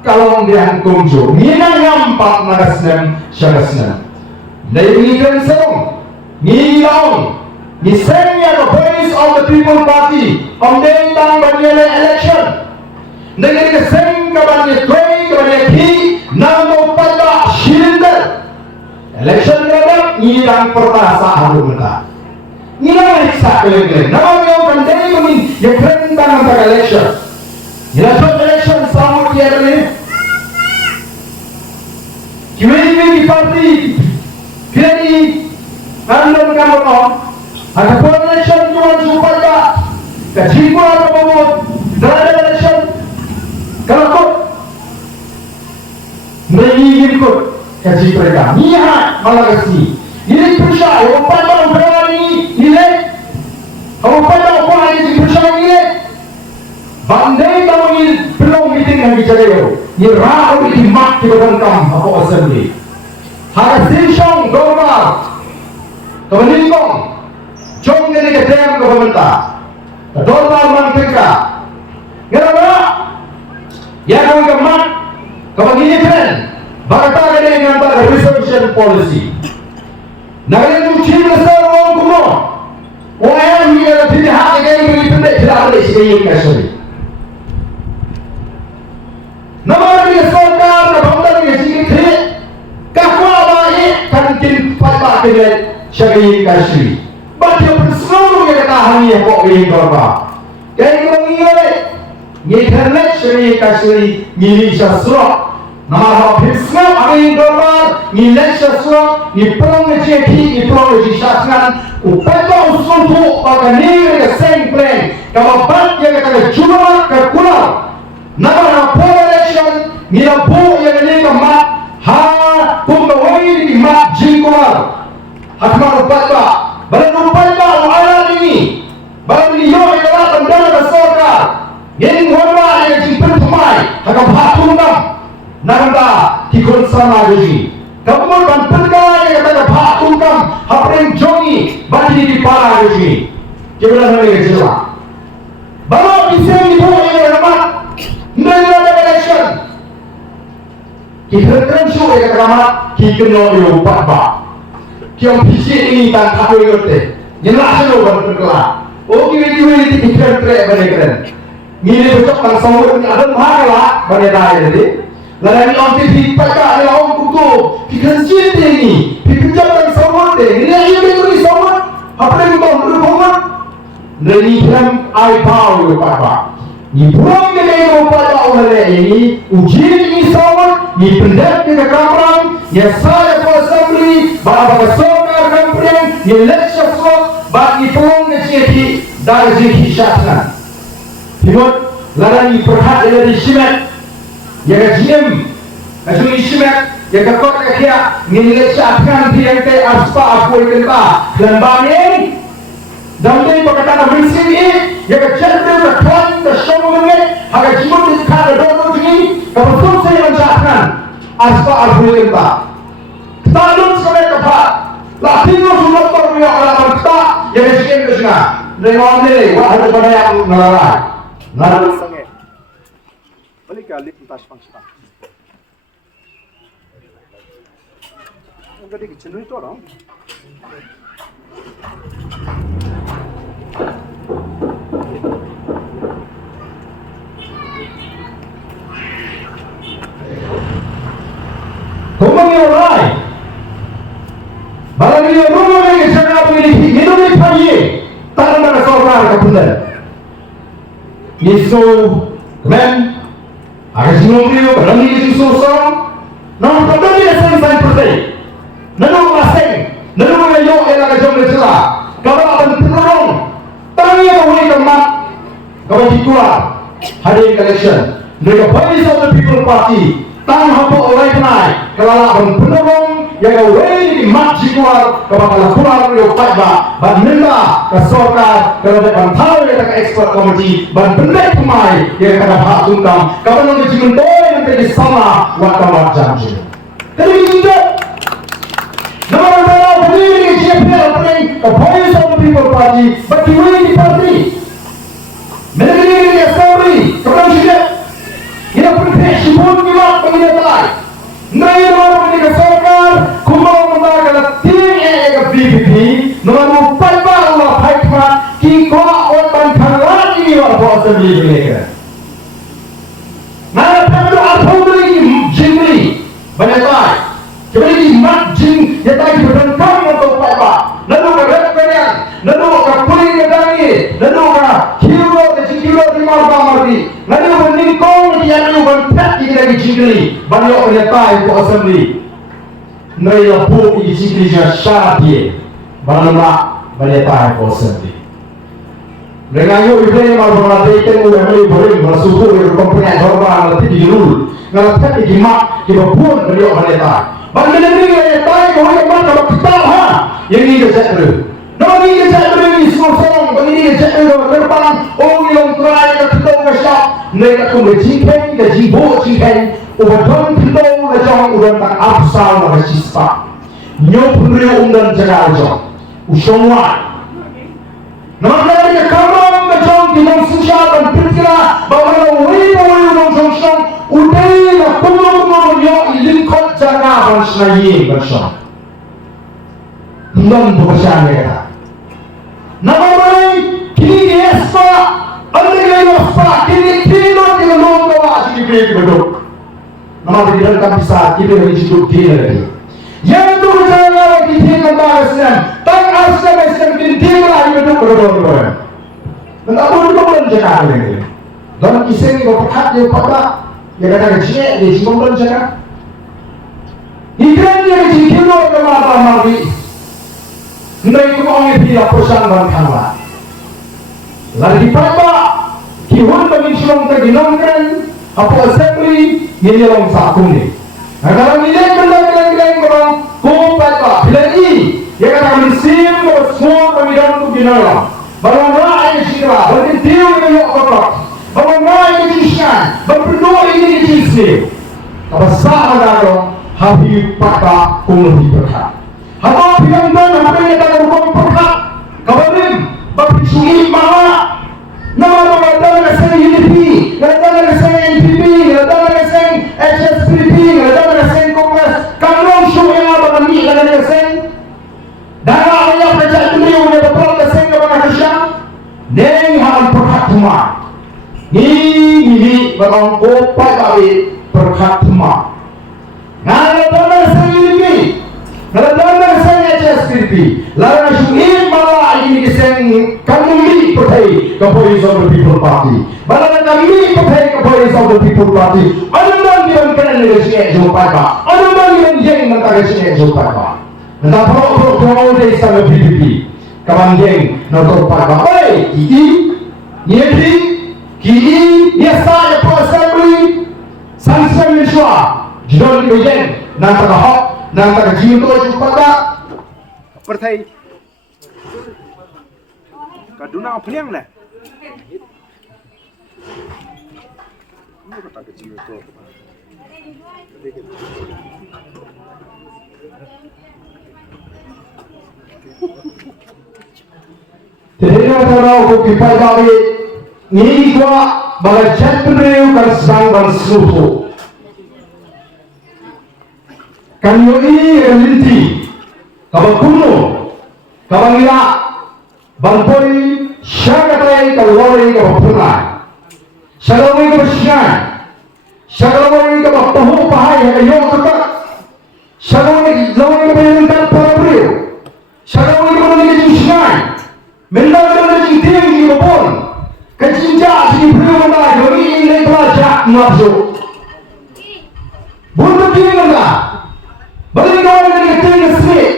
kalau dia kunjung mina nampak nagasnem syagasnem dari ini serong ni laung ni senya the voice of the people party on tentang banyak election dengan keseng kebanyakan tuai kebanyakan hi nama pada silinder election kadang ni yang pertasa halu mereka ni nama hiksa keleng-keleng nama yang pandai kuning yang tentang antara election election sama dia ni Kini parti kini andam kamu ada election cuma supaya kejiwa atau ada election kalau kau menginginkan kau kaji mereka niat malah kasih ini percaya apa yang berani nilai apa yang berani percaya nilai bandai kamu ini belum meeting yang bicara ni rahu ini mak di badan kamu apa assembly harus sisong dorma kemeningkong jom ini kedem ke pemerintah dorma mantika kenapa yang kami kemat kebagini keren bakta kena yang antara reservation policy negara itu cina besar orang kuno orang yang ada pilihan yang beri pendek tidak ada sekali kasih nama dia sorkar na bangda dia sikit kakwa baik kantin pada dia syari kasih baca perseru yang tahan ya kok ini berapa kayak mengira ni internet syari kasih ni syasra nama bisna amin berapa ni syasra ni perang ngeceki ni perang ngecaskan upaya usul tu pada ni ke same plan kalau bat yang kata cuma ke kulau nama election nila po yang ini kemat ha kumawai di mat jingkuar hakma rupatba baru rupatba ala ini baru niyo yang telah pendana bersorga yang warna yang jingpen pemai hakam hatungam nanda tikun sama jadi kamu dan perkara yang kata hatungam hapreng jongi bagi di para jadi kebetulan mereka jelas baru bisa ibu yang kemat mengenai election kita kan show yang ramah kita no yo bapa kiam pisi ini tak tahu yote jelas lo berkelah oh kita kita tre beneran ni besok kan sahur ni ada mahal beneran jadi lalu on TV pada ada orang kutu kita cinta ni kita jangan sahur deh ni lagi beri sahur apa yang kau berbuat ni kan ai power yo bapa ni buang dia kepada orang ini ujian ini sama ni pendak ke kamran ya saya for assembly bapa kesokar kampreng ni lecture so bagi pelong ngeci dari sini syatna timut larang perhat dari simat ya gajim ajung simat ya kakot kakia ni lecture akan dia ke aspa aku ikenta dan bani Zambi berkata bersih ini, ya kecenderung berklan kesombongan, agak cuma dikata dorong ini, kebetulan saya mencatatkan aspa alhamdulillah. Talun sebagai kepat, latino sudah terpunya orang kita yang sekian kesana. Dengan ini, wah ada pada yang nelayan. Nelayan. Balik ke alit entas pangsa. Jadi kecil itu orang. Kumang yung rai. Balang yung rumah yang sangat memiliki minum di pagi. Tangan mana sorgar kapunan. Yesu, men. Agak sinong riyo, balang yung susong. Nang pagdami na sang pertai. Nanong asing. Nanong yung elaga jom na sila. Kapag ang pinurong. Tangan yung huli kamat. Kapag dikulat. Hari election. Mereka Voice of the People Party. Tang hapo oleh kenai kelala ban penolong yang away di mat jikuar kapag kuar yo paiba ban minda ke sorkar kalau ban tahu ya ke expert committee ban pendek pemai yang kada hak tungkam kapag nang jimun toy yang jadi sama wakawat janji jadi itu nama nama berdiri di CPL opening the Voice of the People Party but you di party menegeri di assembly kapag siya ina protection pun kilat pengintai. Naya orang ini kesarkan, kumau mendagang tim yang BPP, nomor 4 Allah hikmat, kikwa orang kalah ini orang bos sendiri. Naya perlu apa lagi jingli, banyak. Jadi mat jing, yang tadi berangkat untuk apa? Lalu kerja, lalu kapuri kedangi, lalu kilo di mardi, lalu meningkong yang lalu berpet di lagi jingli, banyak orang tay untuk assembly. Naya pun di jingli je syarat dia, banyak tay untuk assembly. Dengan itu ibu mahu mengatakan orang boleh bersuku dengan komponen korban nanti di dulu, ngalahin di mak di bawah banyak tay. Bagi negeri yang baik, orang yang mana kita ha, yang ini kita dulu. Nama ini kita dulu ini semua orang, bagi ini kita dulu berpang, orang yang try kita bersyak, mereka tu berjingkeng, berjibo jingkeng, ubah kita lejang ubah tak absal mereka sispa, nyop beri undan jaga lejang, usomwa. Nama kita kamar lejang di dalam sosial dan berkira bahawa orang sosial udai nak penuh yang lingkot jaga bersama bersama. Belum bersama kita. Nama mana kini espa, anda kini espa, kini not kini long kawa sini beri bedok. Nama kita kan bisa kita hari cukup kini lagi. Yang tu jaga lagi kini kita asam, tak asam kini kini lagi bedok bedok. Mendak boleh belum jaga lagi. Dalam kisah ini kau perhati dia pada yang kata kecil dia cuma belum jaga. Ikan dia kecil kilo ke mata mati. Mereka orang yang tidak pesan dan kanwa. Lagi pada kihun bagi sulung terginongkan apa assembly yang dalam satu ni. Kalau nilai benda orang kau pada bila ini yang kata mensim semua pemilihan tu binalah. Baru rakyat sila, berhentiu dengan otak. Bahawa mereka dikisahkan, berdoa ini dikisahkan. Apa sah ada habib pada kumuh berkat. Apa bilang dan apa yang ada hukum berkat. Kabarim, berpisui maha. Nama dalam asing UDP, dalam asing NPP, dalam asing HSPP, dalam asing Kongres. Kalau show yang apa kami dalam asing. Darah ayah kerja dunia yang berperan asing kepada Malaysia. Neng hal berkat semua. Ini barang opai kami berkat semua. Ngaladaman saya ini, ngaladaman saya HSPP. Lalu nasuhin malah ini kisah kami percaya ke Voice of the People Party. Malah kami percaya ke Voice of the People Party. Ada orang yang kena negosiasi jumpa apa? Ada orang yang negosiasi jumpa apa? Nanti pro dari sana PPP. Kawan geng nonton apa? Oi, ini kini biasa ya pro assembly sanction Malaysia. Jidol Bijen, nanti hak, nanti jiu tu jumpa tak? Pertai. Kaduna apa yang lah? Ini kata kecil itu. Jadi kalau aku kita kali ni gua belajar beliau kerjaan dan suhu. kanyo ini linti kabang kuno kabang ila bangpoi syagatai kalori kabang punai syagatai kabang syan syagatai kabang tahu pahai hayong ketak syagatai kabang lengkap para beliau syagatai kabang lengkap syan mendak kabang lengkap tinggi kabang kecinta si beliau mendak kami ini pelajak masuk buntu tinggi mendak balik kau dengan tinggi sedikit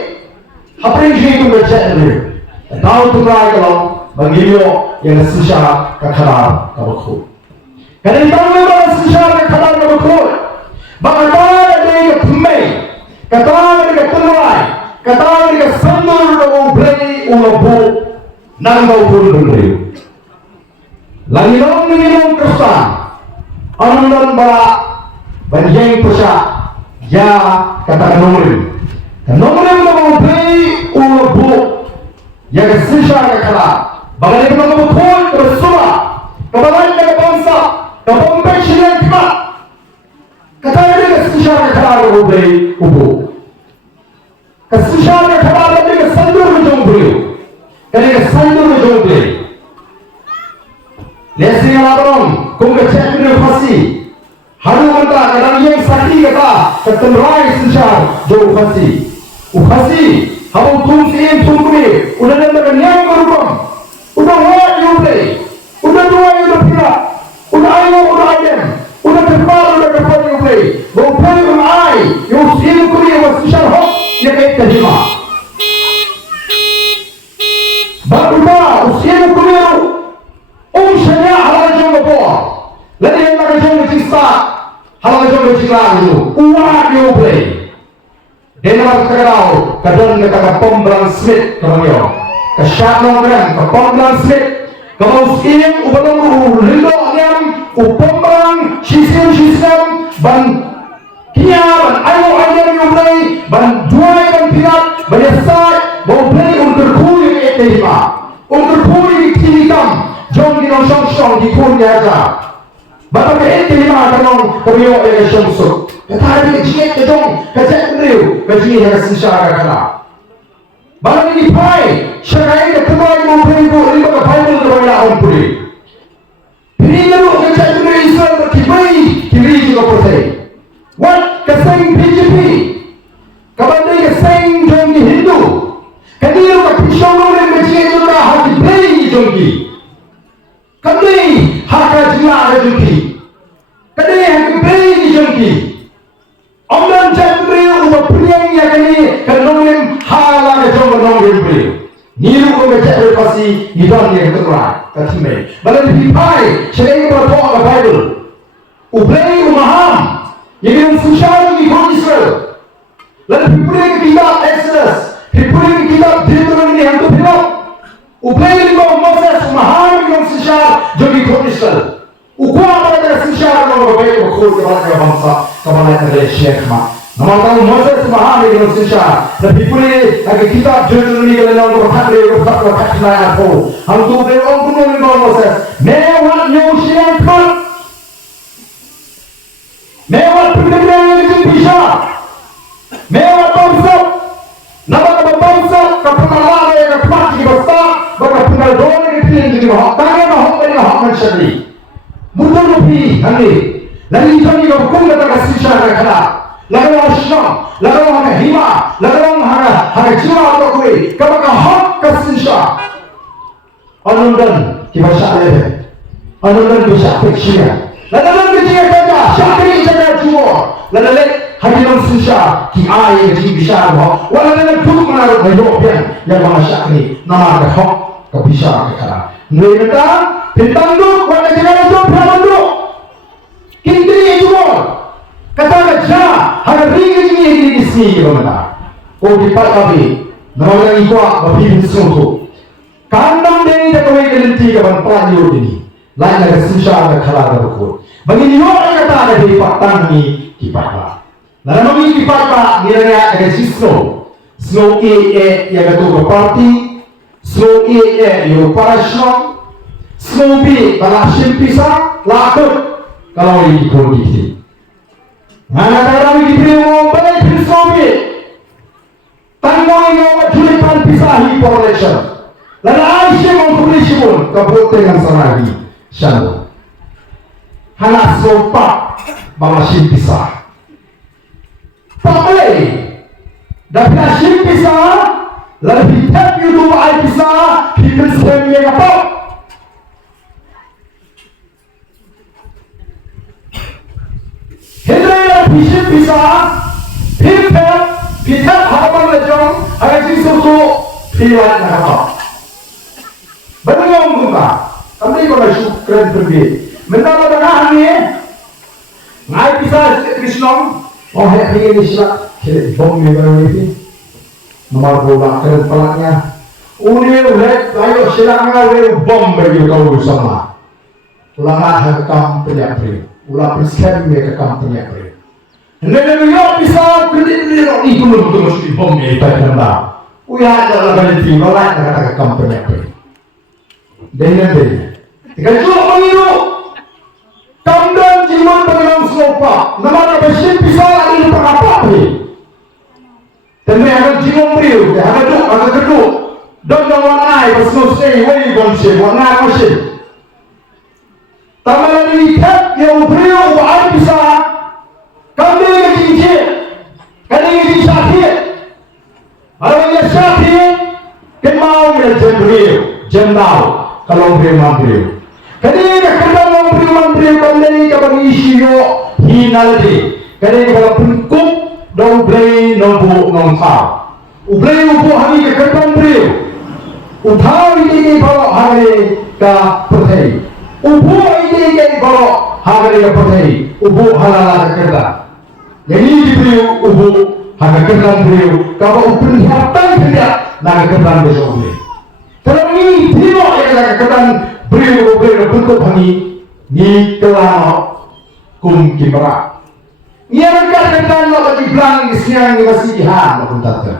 apa yang itu baca dulu tahu tu lagi kalau bangilio yang susah kekhalar kabukul kerana tahu yang susah kekhalar kabukul bangkata dengan pemai kata dengan penuai kata dengan sandur dengan beri ulabu nangau pun beri lagi long minum kesan anundan bala banjeng pesat ya kata nomor mau beli ulabu yang susah kekhalar bagaimana kita kabukul bersama kebalan dengan bangsa kebalan syirik kita kata dengan susah kekhalar mau beli ubu kesusah kekhalar dengan sandur ujung beli dengan sandur ujung beli lesi alarm kung kecek beli fasi haru manta kadang yang sakit kata ketemrai susah jauh fasi ufasi haru tung siem tung beli udah dengan yang berubah udah wajib beli udah dua udah pira udah ayo udah ayam udah kepal yang beli mau beli ai yang siem beli yang susah hok yang kayak terima baruba siem beli ushanya halal jom bawah lagi yang tak jom cista halal jom cista itu uang dia beli dengar kerau kadang kata pemberang smith kerana kesat nongkrong ke pemberang smith kalau siem ubah lindo yang pemberang sistem ban kia ban ayo ayam yang beli ban dua yang pirat biasa mau beli untuk kuih etika untuk kuih hitam jom di nong di kuih aja bapak etika kanong kamiyo yang syamsuk kata dia ke jom kacak beliau kaji yang susah kata bapak ini pai syarai ke tempat mau beli bu lima ke Bible ke banyak orang beli ini lalu kacak beliau Israel berkibai kiri juga percaya what keseng PGP kapan dia keseng jom di Hindu kadiru ke pisau orang kaji juga hati beli jom di kadi haka jila ada jom kadi hati beli jom di Orang cakap ubah priang yang ini kenongin halang jom kenongin beliau. Niru kau cakap pasti hidup dia keteruan katimai. Balan dipai selain berdoa ke Bible. Ublay umaham yang susah di Israel. Lalu dipuling kitab Exodus, dipuling kitab Deuteronomy yang tu bilang. Ublay lima Moses umaham yang susah jadi Israel. Ukuran pada susah kalau berbaik berkor kepada bangsa kepada negara Syekh mak. Nama tahu Moses mahal yang susah. Tapi pulih lagi kitab Deuteronomy kalau orang berkat naik apa. Hantu berong kuno lima Moses. Mewah nyusian kau. Mewah perkara yang bisa. Mewah bangsa. Nama bangsa kepengaruhan yang kepati bangsa. Bapa pengaruhan yang tinggi di bawah. Tangan bawah dari bawah manusia. Mudah lebih nanti. Lagi kami berkumpul dengan susah kerana. Lalu asyam, lalu hanya hima, lalu hanya jiwa atau kue. Kamu hak kesusah. Anundan dibaca leh. Anundan bisa fiksia. Lalu kita kerja, syakri jaga jiwa. Lalu hadiran susah di air di bisa bahawa. Walau duduk menaruh bayopian yang syakri nama hak kebisa kerana. Mereka ditanduk pada jalan itu beranduk. Kintri itu kata kerja hari ini di sini bagaimana? Oh di Palawi, nama itu apa? Bapin sesuatu. Kandang ini tak boleh kelinti kapan pelajur ini. Lain lagi susah ada kalah berukut. Bagi orang kata ada di Patang ini di Patang. Lalu kami di Patang nilainya ada snow. Snow yang ketua parti, snow yang operasi. Snowy kalau simpisa lakut kalau ini kondisi. Mana kalau diberi mobil snowy Tanggungnya julipan pisahi for election. Lalu Aisyah mengkumpuli pun kabut dengan seragi. Shalom. Hana sopak bamasin pisah. Tak boleh. Dan pisahin pisah, lalu hitap YouTube ay pisah, hitam sebenarnya apa? Hendraya pisahin pisah, hitap harapan lejong, agak jisusu, pilat nak apa? Benar muka, kami kalau syukur pergi. Mentara tengah ni, ngai pisah Krishnam, oh hari ini silat, kira bom ni baru ini, nomor bola keren pelaknya, uni ulet, layu silat ngai bom bagi kau sama, ulangan hakam penyapri, ulah presiden mereka hakam penyapri. Nenek yo pisah kredit ni itu betul mesti bom ni tak kena, uya ada lagi tiga orang kata hakam penyapri. Dengan tiga cuba mengiru. Kamdan jiman pengenang slopa, nama bersih pisah lagi lupa apa ni? Tapi akan jiman beriu, akan kedua, dan warnai berselesai, wei bonsai, warna masih. Taman ini tak yang beriu buat pisah, kami yang cincin, kami yang sakit, kalau yang sakit, kemau yang jemberiu, jembau, kalau beriu. Kanina kadang memberi kembali kepada isiyo hinaldi. Kanina kalau pengkup dong beri nombu nongkau. Uberi ubu hari ke kadang beri. Uthau ini bawa hari ke pertai. Ubu ini bawa hari ke pertai. Ubu halal ke kadang. Yang ini diberi ubu hari ke kadang beri. Kalau uberi hatan tidak nak ke kadang besok beri. Kalau ini tidak yang ke kadang beriu bentuk kami ni kelama kum kimra. Ni angkat ketan lo bagi belang siang ni masih dihan maupun tak ter.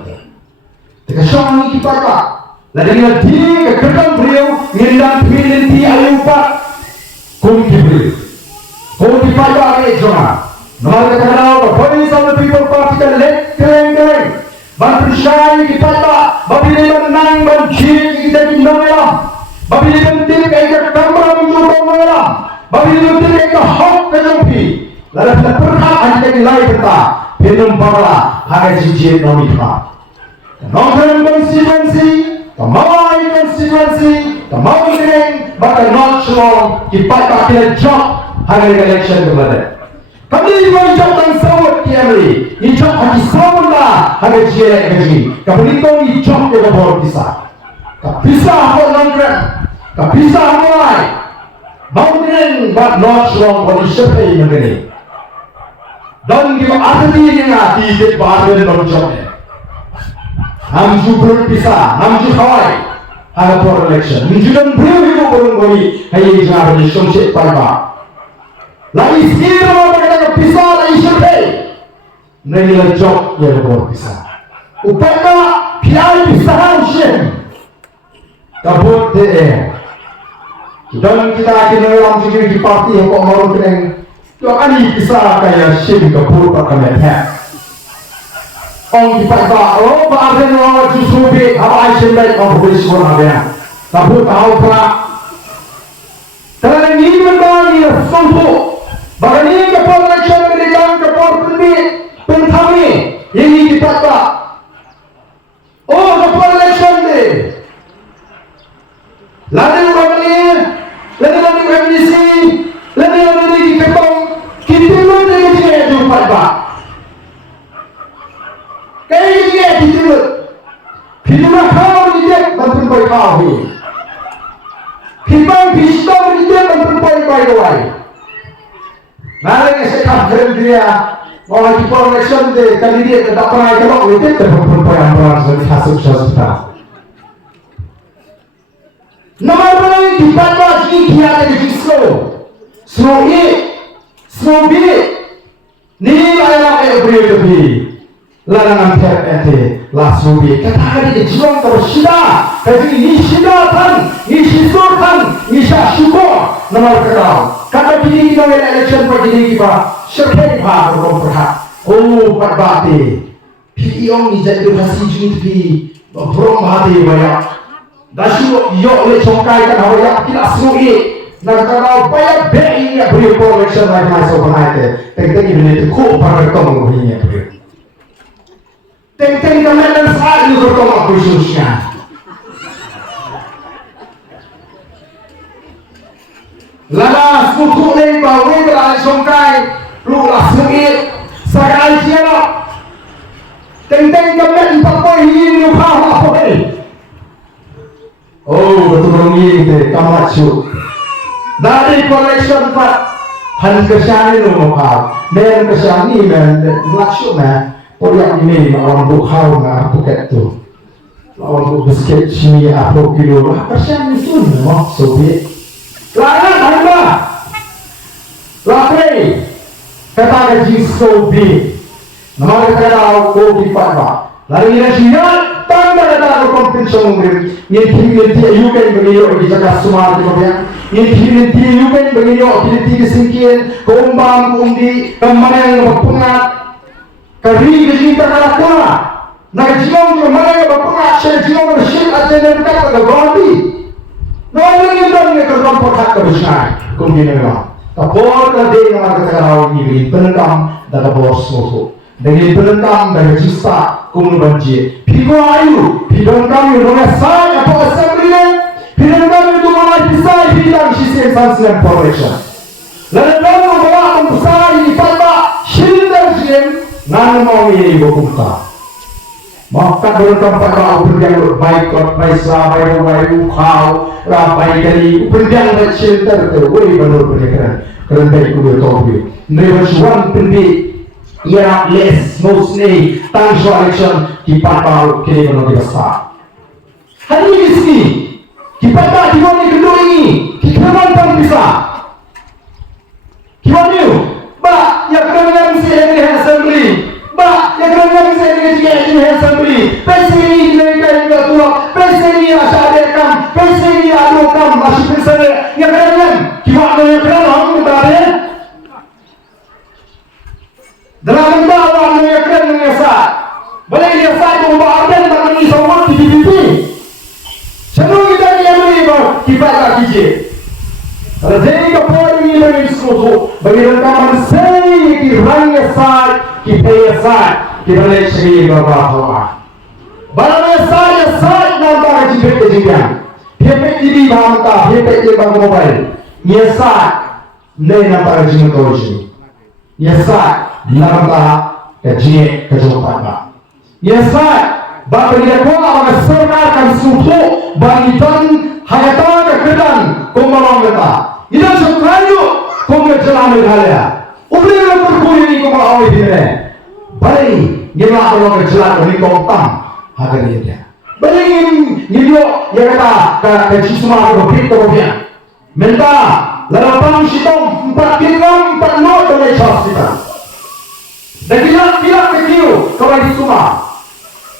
Teka syong ni kita apa? Lalu dia ketan beriu ngendang pilih ti ayupa kum kibri. Kum kipada ni cuma. Nomor ketanau the voice of the people party kan let keleng. Bantu syai kipada babili menang banci kita di nomor. Babili bentil kaya kamera mencoba merah. Babili bentil kaya hak kejumpi. Lalu kita pernah ada di lain peta. Minum bala harga cincin nomi kita. Nongkrong konstituensi, kemauan konstituensi, kemauan kering, bahkan not strong. Kita pakai job harga election kepada. Kami juga job dan sawat kiamli. Job hati sawat lah harga cincin keji. Kami itu job yang berbor bisa. Bisa apa nongkrong? Bisa mulai mountain but not strong body shape begini. Dan kita artinya tidak bahagian dalam jobnya. Namju berpisah, namju kawai. Ada for election. Menunjukkan beliau berungguli. Hai jangan bersyukur pada. Lagi sekiranya mereka pisah lagi shape. Nilai job yang berpisah. Upaya piai pisahan sih. Kabut dan kita akan dalam security party yang kau mahu kena tu ani bisa kaya sim kabut akan melihat orang kita oh bahagian orang justru be apa action baik orang boleh semua ada kabut tahu pula kerana ini mendani sumpu bahagian ini kapal election berikan kapal pentami ini kita tak oh kapal election deh lalu lalu MDC, lalu di kebang, kita mana dia jumpa pak? Kaya dia tidak, kita kau dia bantu baik kau. Kita bisa dia bantu baik kau. Nalar sekarang dia, orang di election deh, kali dia tak pernah kalau itu bantu baik orang seperti hasil sudah. Nomor berapa dibaca ini dia ada di slow B, ni adalah beriu larangan terkait lah slow B. Kata hari ini jual terus sida, tapi ini sida tan, ini syukur tan, ini syukur nomor kerau. Kata ini kita election begini kita, siapa yang berhak? Oh berbakti, Piong ni jadi kasih jenis pi berom hati banyak. Dasu yo le chokai kan awak kita sugi. Nak kalau banyak bei ya beri collection lagi masuk penai. Teng ini tu ko paratong ini beri. Teng kemenan saya juga bertolak khususnya. Lala suku ni bawa beralih chokai. Lu sugi sekali siapa. Teng kemen pakai ini apa boleh. Oh, betul ni deh, kamu acu. Dari collection pak, han kesani lu apa? Men kesani men, langsung men. Orang ini orang bukhau na buket tu. Orang buk biscuit sini apa kilo lah. Kesani tu, noh, sobi. Lana, mana? Lakre, kata gaji sobi. Nama kata kau dipak pak. Lagi nasihat tanda kata kompensasi mungkin. Ini yukan beliau di jaga semua di bawah. Ini yukan beliau di singkian kombang undi kemana yang berpungat. Kari kita kalakula. Nak jiong kemana yang berpungat. Saya jiong bersih aja dan kata berganti. Namun ini dah ni kerana perhatian kebesaran. Kemudian apa? Kapal tadi nama kata orang ini penendam dalam bos musuh. Dengan penendam dari cista kumu banjir. Pigo ayu, penendam itu mana saya apa assembly? Penendam itu mana pisai bidang sisi sanksian correction. Lalu bawa pisai di pada shilder jem, nan mau ini buka. Maka penendam pada upperjang baik baik kau, baik dari upperjang dan shilder tu, boleh benar benar kerana itu betul. Never one pendi. Ya les mostly tangso election kipatau kini menjadi besar. Hari ini kipatau di mana kedua ini kipaman pun bisa. Kipaman ba yang kerana mesti ini assembly, ba yang kerana mesti ini assembly. Pesi ini mereka yang tua, pesi ini asyadekam, pesi ini adukam masih pesi yang kerana kipaman yang kerana orang berada. Dalam bawah mereka mengesat, boleh mengesat membahagian tak mengisahkan TPP. Sebelum kita diambil kita tak kiji. Kalau jadi kapal ini mengisahkan, bagi rekaman saya kirang esat, kita esat, kita boleh cari beberapa. Barang esat nampak jibet kejian. Hepek TV bangka, hepek bangka mobile. Esat, ni nampak jibet kejian. Esat. Lama kaji kejutan ba. Yesat, bagi dia kau akan sertakan suatu bangitan hayatan kedan kumbalang kita. Ini sekarang kau berjalan berhalaya. Ubli berkumpul ini kau awal ini. Baik, dia nak berjalan ini kau tam hadir dia. Baik, dia kata kaji semua berpikir kau dia. Minta lalu sitom 4 kilogram 4 not oleh syarikat. Dan bila kecil kau di semua,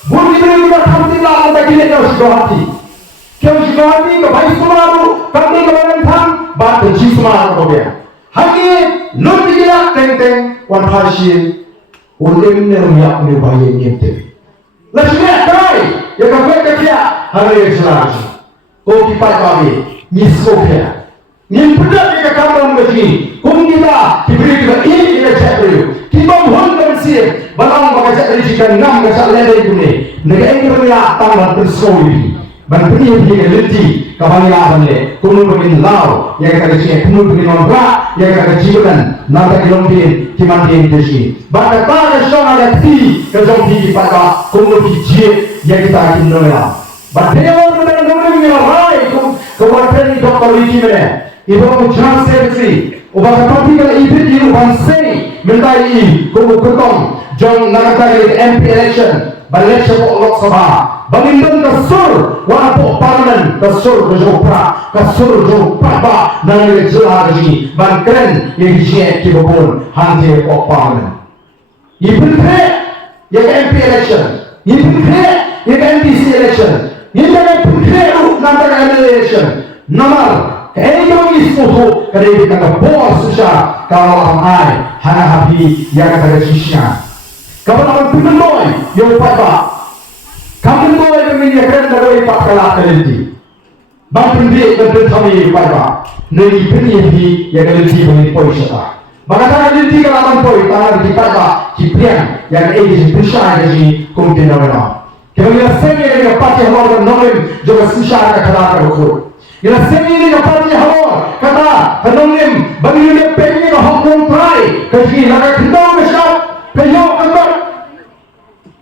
bukan kita berhamdulillah kita kita kau syuhati kau baik semua tu kami kau menentang batu semua kau dia. Hari non kita tenteng wan hasil ulim nermiak ni bayi nyente. Laksana kai ya kau kerja hari Islam. Kau kipat kami nisoknya. Ni benar kita kamu begini. Kau kita diberi kita ini kita cakap. Kita mohon bersih. Balang baca rijikan 6 baca lelai ini. Negara ini berlihat tangan bersoi. Bantri ini leliti kabanyakan le. Kuno begini lau. Yang kata sini kuno begini nombra. Yang kata jiran. Nanti kilompin kimantin desi. Baca tangan semua ada ti. Kezompi pada kuno biji yang kita kinolnya. Bantri orang benar-benar mengerai. Kemudian doktor ini mana? Ibu ujian servis, ubah kapati kalau ibu di ubah sei mentai kubu kutong jom nakatari MP election balik sepuluh Lok Sabha balindun kasur walaupun parlimen kasur kejopra kasur jopra nangis jelah lagi bangkren yang disiap kibubun hanti kok parlimen ibu kre yang MP election ibu kre yang MPC election ibu kre nakatari election nomor Kau ini semua kerana kita bos susah kalau ramai hana happy yang kata sisnya. Kapan pinoi yo papa. Kapan pinoi kami akan dari pakala kelenti. Bang pendi bertami papa. Nei pendi yang kelenti bagi poisa. Maka tangan kelenti kalaman poi tangan di papa kipian yang ini bersama dengan kumpulan orang. Kami seni dengan parti hawa nolim juga susah kerana kerana. Ila seni dengan parti hawa kata nolim bagi dia pengen hukum try kerana nak kendor besar penyok kendor.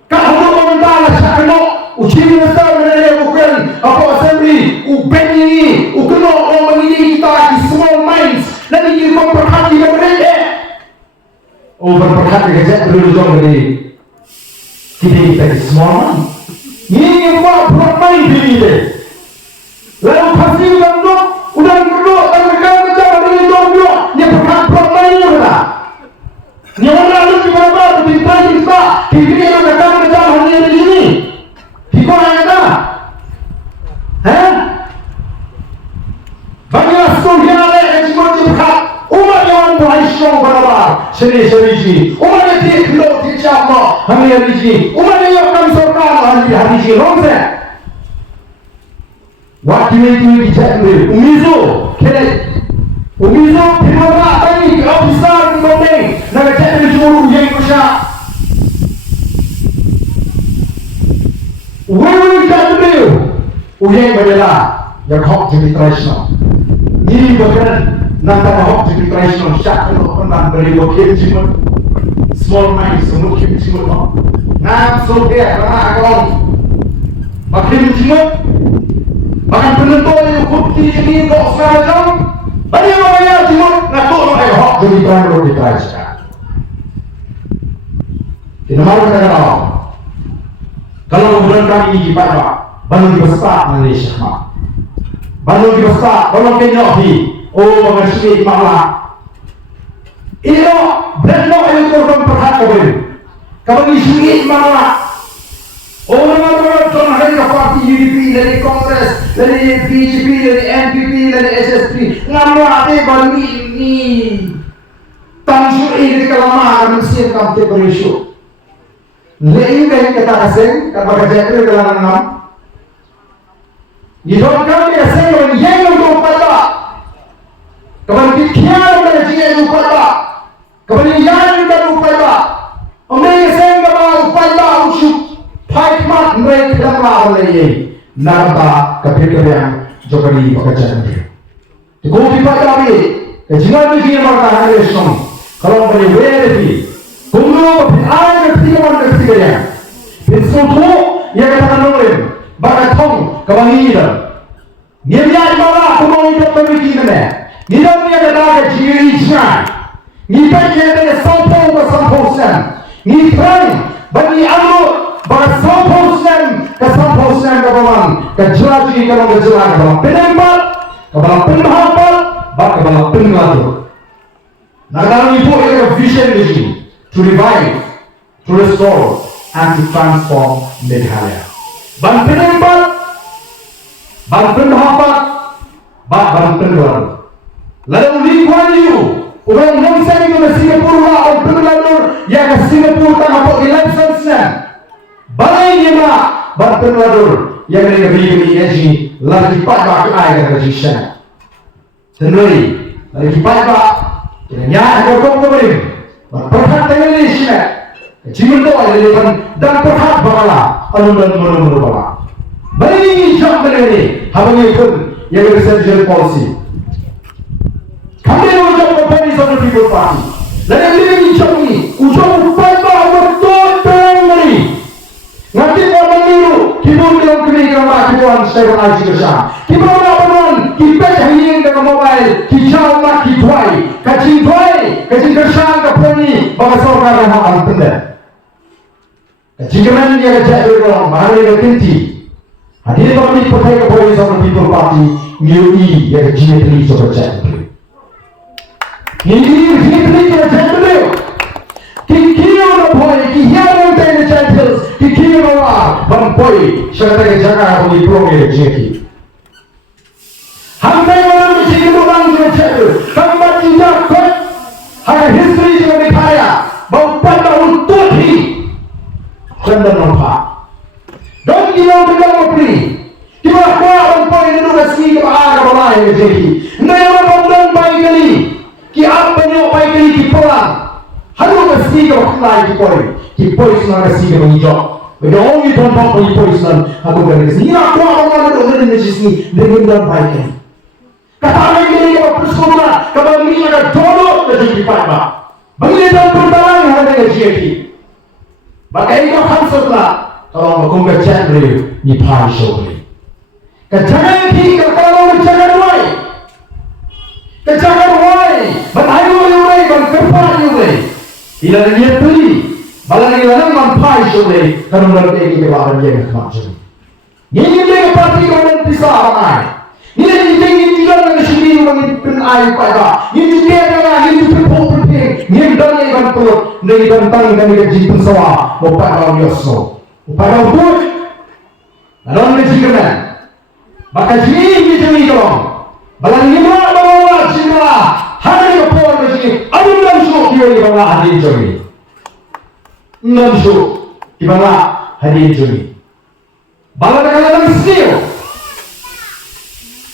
Kalau meminta sakno ujian besar mengenai bukan apa assembly uben ini ukeno orang ini kita di small minds dan ini memperhati mereka berperhati kerja dulu jadi kita di small minds ini buat bermain diri dia lalu pasti udah kedua dan mereka dari itu dia berhak bermain juga ni orang lu cuma baru ditanya kita kiri yang mereka hanya di sini kiko yang ada bagi asal dia ada yang cuma berhak umat yang berhasil berabar seni-seni umat yang tidak dicapok hanya di sini umat yang kami sorkan hari ini rongse waktu itu dijadikan umizo kene umizo pimara tadi officer ngomong nak jadi juru yang besar wewe jadi uyang berdela yang hok jadi tradisional ini bukan nanti hok jadi tradisional syak kalau pernah beri wakil cuma small minds semua wakil cuma nak sobek karena akal wakil cuma bahkan penentuan yang bukti ini kok sekarang banyak orang yang cuma nak turun air hok jadi perang di tradisional kita malu kita tahu kalau bulan kami di Padang baru dibesar Malaysia baru dibesar kalau kenyohi bagai sini malah ini benar yang korban perhatian kalau di sini malah orang-orang tuan hari parti UDP dari Kongres dari BJP dari MPP dari SSP ngamlah baru ini tangsur ini kelamahan mesin kampe berisu Lain kali kata asing, kata kerja dalam nama. Idon kami asing orang yang lupa tak. Kapan dikian orang yang lupa tak. Kapan yang lupa tak. Orang asing kapan lupa tak usuk. Pahit mereka dalam awalnya. Nada kepikiran jokari pekerjaan dia. Kau lupa tak ni. Jangan begini mereka hari esok. Kalau boleh beri. Kumlo ay ketiga ketiga pinsutu yang kata nolim bagatong kawangidan niya mala kumong ito pagkikina niya kata jiri siya ni pagkikina na sampo ni try bagi ano bagat sampo kabawan kajlaji kabang penembak kabang penhapal kabang penglado nagano ipo yung vision vision to revive, to restore, and to transform Meghalaya. Ban penembak, ban penhapat, ban pengelar. Lalu Lee orang nonsen itu di Singapura, orang pengelar yang di Singapura tanah pot electionsnya. Balai dia ban pengelar yang dari BBI lagi pada air resisten. Sendiri, lagi pada, yang berkompromi. Perhatian Indonesia, jiwa doa dari dan perhatian bala, alun dan bala. Bagi jam ini, habis itu yang research policy. Kami ucap company sama people party. Dan ini jam ini, ucap upaya betul tengeri. Nanti orang niru, kibun bilang kami kibuan saya aji besar. Kibun orang kita hingin dengan mobile, kijau mak kibuai, kacing kersang kapuni bagasor karena hal penting. Jikaman dia kerja orang mahal dia kinti. Hadir kami pakai kapuni sama people party UI yang kerja terus kerja. Ini kerja Kikio na boy, kihiyang tayo na champions, kikio na wa, bang boy, siya tayo jaga ako ni Promi Jeki. Hanggang mo sige mo lang yung champions, kang matijak kot, hanggang history siya may kaya, bang panahon tuhi, dan nampak. Dan kita juga mesti kita kuat untuk itu meski kita ada balai jadi. Naya orang baik kali, kita apa yang baik kali kita pulang. Halu meski kita kelai kita polis nak meski kita menjauh. Berdaulat itu nampak polis nan aku kali. Ini aku orang orang itu meski dengan baik kali. Kata orang ini kita persoalan, kalau ini ada jodoh jadi kita. Bagi dan pertanyaan ada jadi. Maka itu konseplah. Kalau aku baca dulu, ni pasal ni. Kejangan kita kalau kejangan wai, kejangan wai, berayu wai, berkerpa wai. Ila dia beli, balang ila nama pasal ni. Kalau mereka kita bawa dia ke macam. Ini dia parti orang pisah ramai. Ini dia nak sini orang penai pada. Ini dia nak ini berpopulasi. Ini dah ni kan perut, ni kan tang kan ni jipen sawa, bapak orang Yosno. Upaya untuk dalam kejiran, maka jini jini kalau balang lima bawa cina hari kapal begini, ada enam suku di bawah hari joni, 6 suku di bawah hari joni. Balang dalam sio,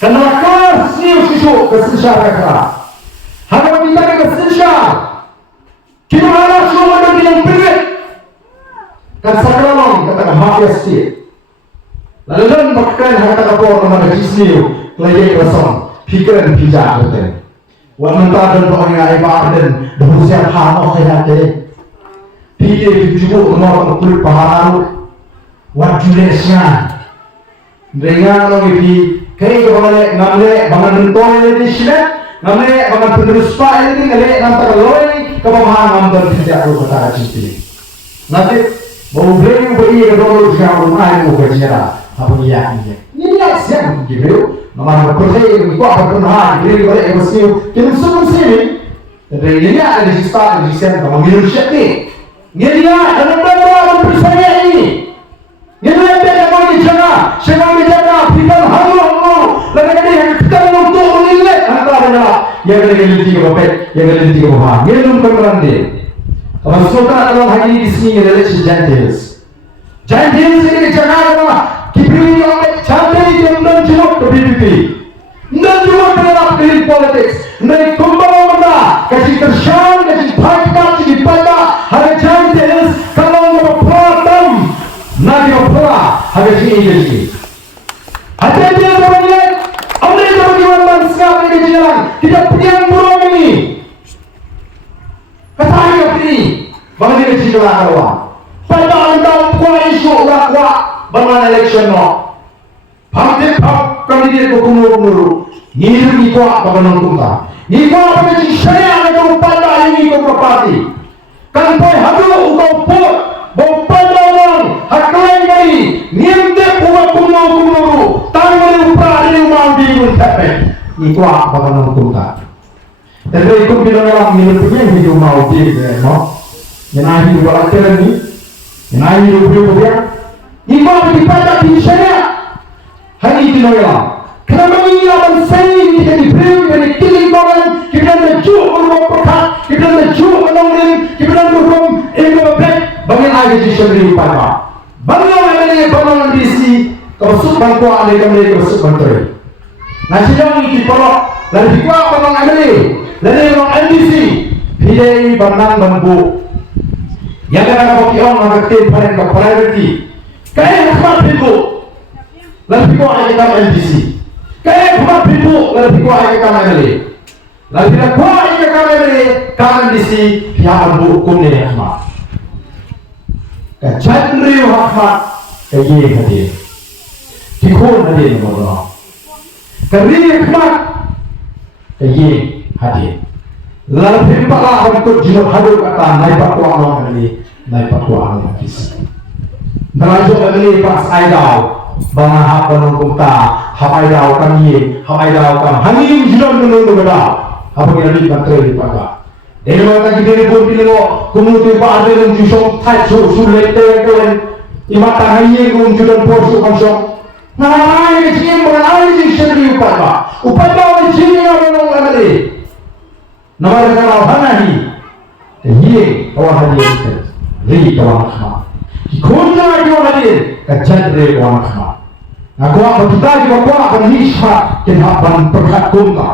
kenapa sio suku kesesar kerana, harga kita kesesar, kita harus semua dengan berat. Kan sekarang kata mafia sih. Lalu dan bahkan kata kapor nama jisniu lagi kosong pikiran pijak betul. Wanita dan orang yang ibadah dan berusia hamal saya deh. Pikir juga orang kulit paharu, wajibnya. Dengan orang ini kayak kepada ngamle bangan rentoi di sini, ngamle bangan penerus pak ini ngamle nanti kalau ini kebahagiaan ngambil pijak lu kata jisni. Nanti Mau beli kedua jangan rumah mau berjaya apa dia ini. Ini yang siapa gitu? Nama percaya itu apa pernah beli pada emosi kita semua sini. Tapi ini ada di start di sana nama milik ni. Ini dia dalam dalam percaya ini. Ini dia yang menjaga, siapa menjaga kita halu. Lalu dia kita untuk menilai antara yang ada di tiga bapak, yang ada di tiga bapak. Ini belum berani. Kalau sultan dalam hadis di sini adalah Gentiles. Gentiles ini jangan apa? Kibri orang Gentiles yang non jumlah PBB, non jumlah dalam dalam politik, non kumpul mana? Kasih tersyam, kasih pajak, kasih pajak. Ada Gentiles kalau mau pelatam, nanti mau pelah. Ada sini. Ada dia orang lain. Ada orang yang bangsa ini jalan. Tidak punya burung ini. Kata ini, bagaimana cerita awak? Pada anda kuat isu kuat, bagaimana election no? Parti kandidat berkumur, ni kuat bagaimana kita? Ni kuat bagaimana saya ada pada ini kita parti. Kan pun hadu ukau pun, pada orang haklain kali, niente buat kumur, tangan upah ini mau dibuat apa? Ni kuat bagaimana kita? Tapi itu bila orang minumnya hidup mau dia, no? Yang hidup orang keren ni, yang hidup dia, ini mau dipakai di sana. Hari itu orang, kenapa ini orang saya kita diberi, kita dikilih orang, kita menjual orang perkat, kita menjual orang lain, kita menjual ego black, bagaimana ada di sana dipakai? Bagaimana ada bagaimana di sini? Kalau subhan ko ada kami kalau subhan tu. Nasi jam ini kalau lalu kita orang ada lalu orang NDC pilih bandang bambu yang ada bagi orang mengaktif pada ke priority kaya khmat pintu lalu kita ada kam NDC kaya khmat pintu lalu kita ada kam MLA lalu kita ada kam MLA kam NDC pihak bambu hukum ni khmat kajian riu khmat kaya hadir tikun hadir nama kariu khmat kaya hadir. Lalu hempaklah untuk jinak hadir kata naik paku orang ini, naik paku orang kis. Nelajo ini pas aidau, bangah apa nongkota, apa aidau kami, apa aidau kami. Hani jinak menunggu beda, apa yang di pantai di paga. Dengan kata kita pun pilih kemudian pada yang jusung tai sulit terkeren, imat tangannya kemudian jualan porsu konsum. Nah, ini sih mengenai sih sendiri upaya orang sini orang ini. Nama kita orang mana ni? Ini orang hadir, ini orang kham. Kunja itu hadir kejadian orang kah. Aku apa kita juga aku bernisbat kenapa perhat kunta.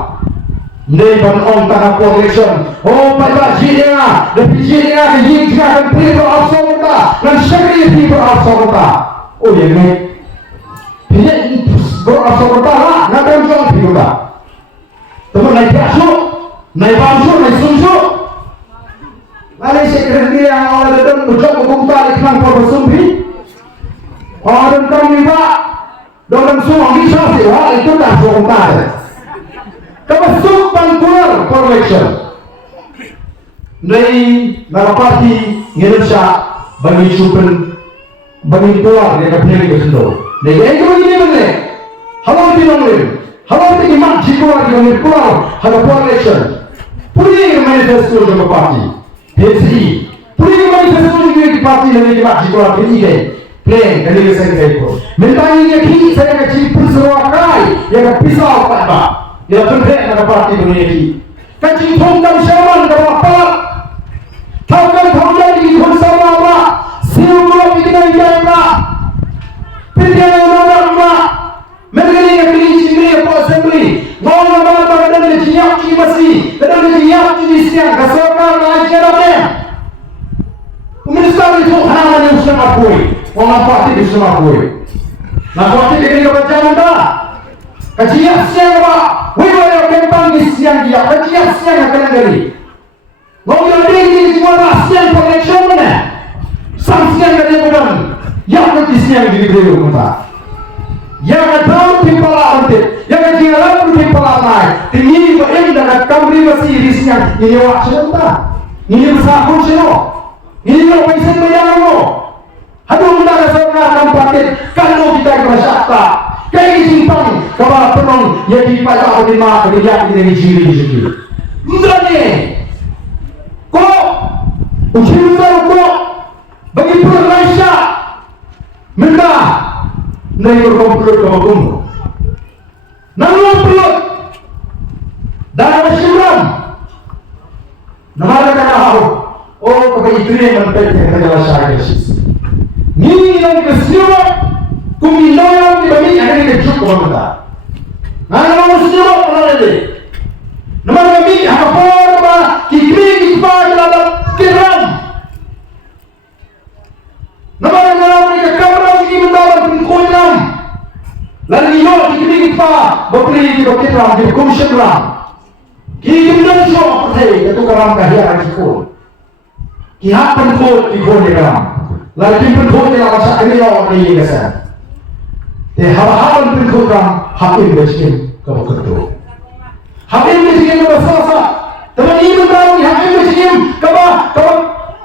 Ini ban tanah collection. Oh pada jinya, lebih jinya dan people absoluta dan syari people absoluta. Oh ya ni. Pilih absoluta lah, nak berjuang people. Teman naik kasut, naik bangsu, naik sunsu. Malaysia kerana yang orang datang mencoba kumpulan ikhlas bersumpi. Orang kami pak dalam semua bisa sih, itu dah kumpulan. Kemasuk pangkular collection. Dari nama parti Indonesia bagi super bagi keluar dari kapal itu sendiri. Dari itu begini begini. Halau dinamil, halau tinggi jikulah dinamil keluar halau collection. Puri manifesto dari parti. PSI. Puri manifesto dari parti dari jikulah PSI. Plan dari saya itu. Mentangnya kini saya kecil perseroakai yang pisau pada. Dia terhek dengan parti dunia. Kacing tongkang syaman ke apa? Tongkang tongkang di bersama apa? Siapa kita yang apa? Pilihan orang apa? Mereka yang pilih sendiri apa assembly? Orang orang ada di siap di masih, ada di siap di siang. Kesokan aja apa? Umisal itu hanya yang sama kue. Orang parti itu sama kue. Nah parti ini kebaca anda. Kajian siang apa? Wilayah kembang di siang dia. Kajian siang akan dari. Mau yang ini semua siang connection mana? Sang siang dari bukan. Yang nanti siang di bawah kita. Yang tahu timpala antik. Yang jalan timpala naik. Tinggi berindah kamri masih di siang. Ini waktu kita. Ini bersahur sino. Ini apa yang bayar lo? Aduh kita seorang kampanye. Kalau kita bersyakta. Kayak simpang kalau penong yang dipakai oleh mak kerja ini ciri. Enggak ni. Kok ujian kok bagi Malaysia minta naik berkumpul ke hukum. Namun perlu dan bersyukur. Nama kata oh kepada itu yang menpenting adalah syariat. Ni yang kesemua kumilayan di bagi ada di kecuk kita. Nama muslim orang ini. Nama kami apa nama kikri kita dalam kiram. Nama mereka kamera ini mendapat pengkolam. Lalu yo kikri kita beri di kiram di komisioner. Kikri dan semua percaya itu karam kahiyar kikul. Kihak pengkol kikul di karam. Lalu pengkol di awak ini orang ini kesan. Hal-hal berkurang hakim miskin kau ketua. Hakim miskin kau selasa. Teman ini tahu hakim miskin kau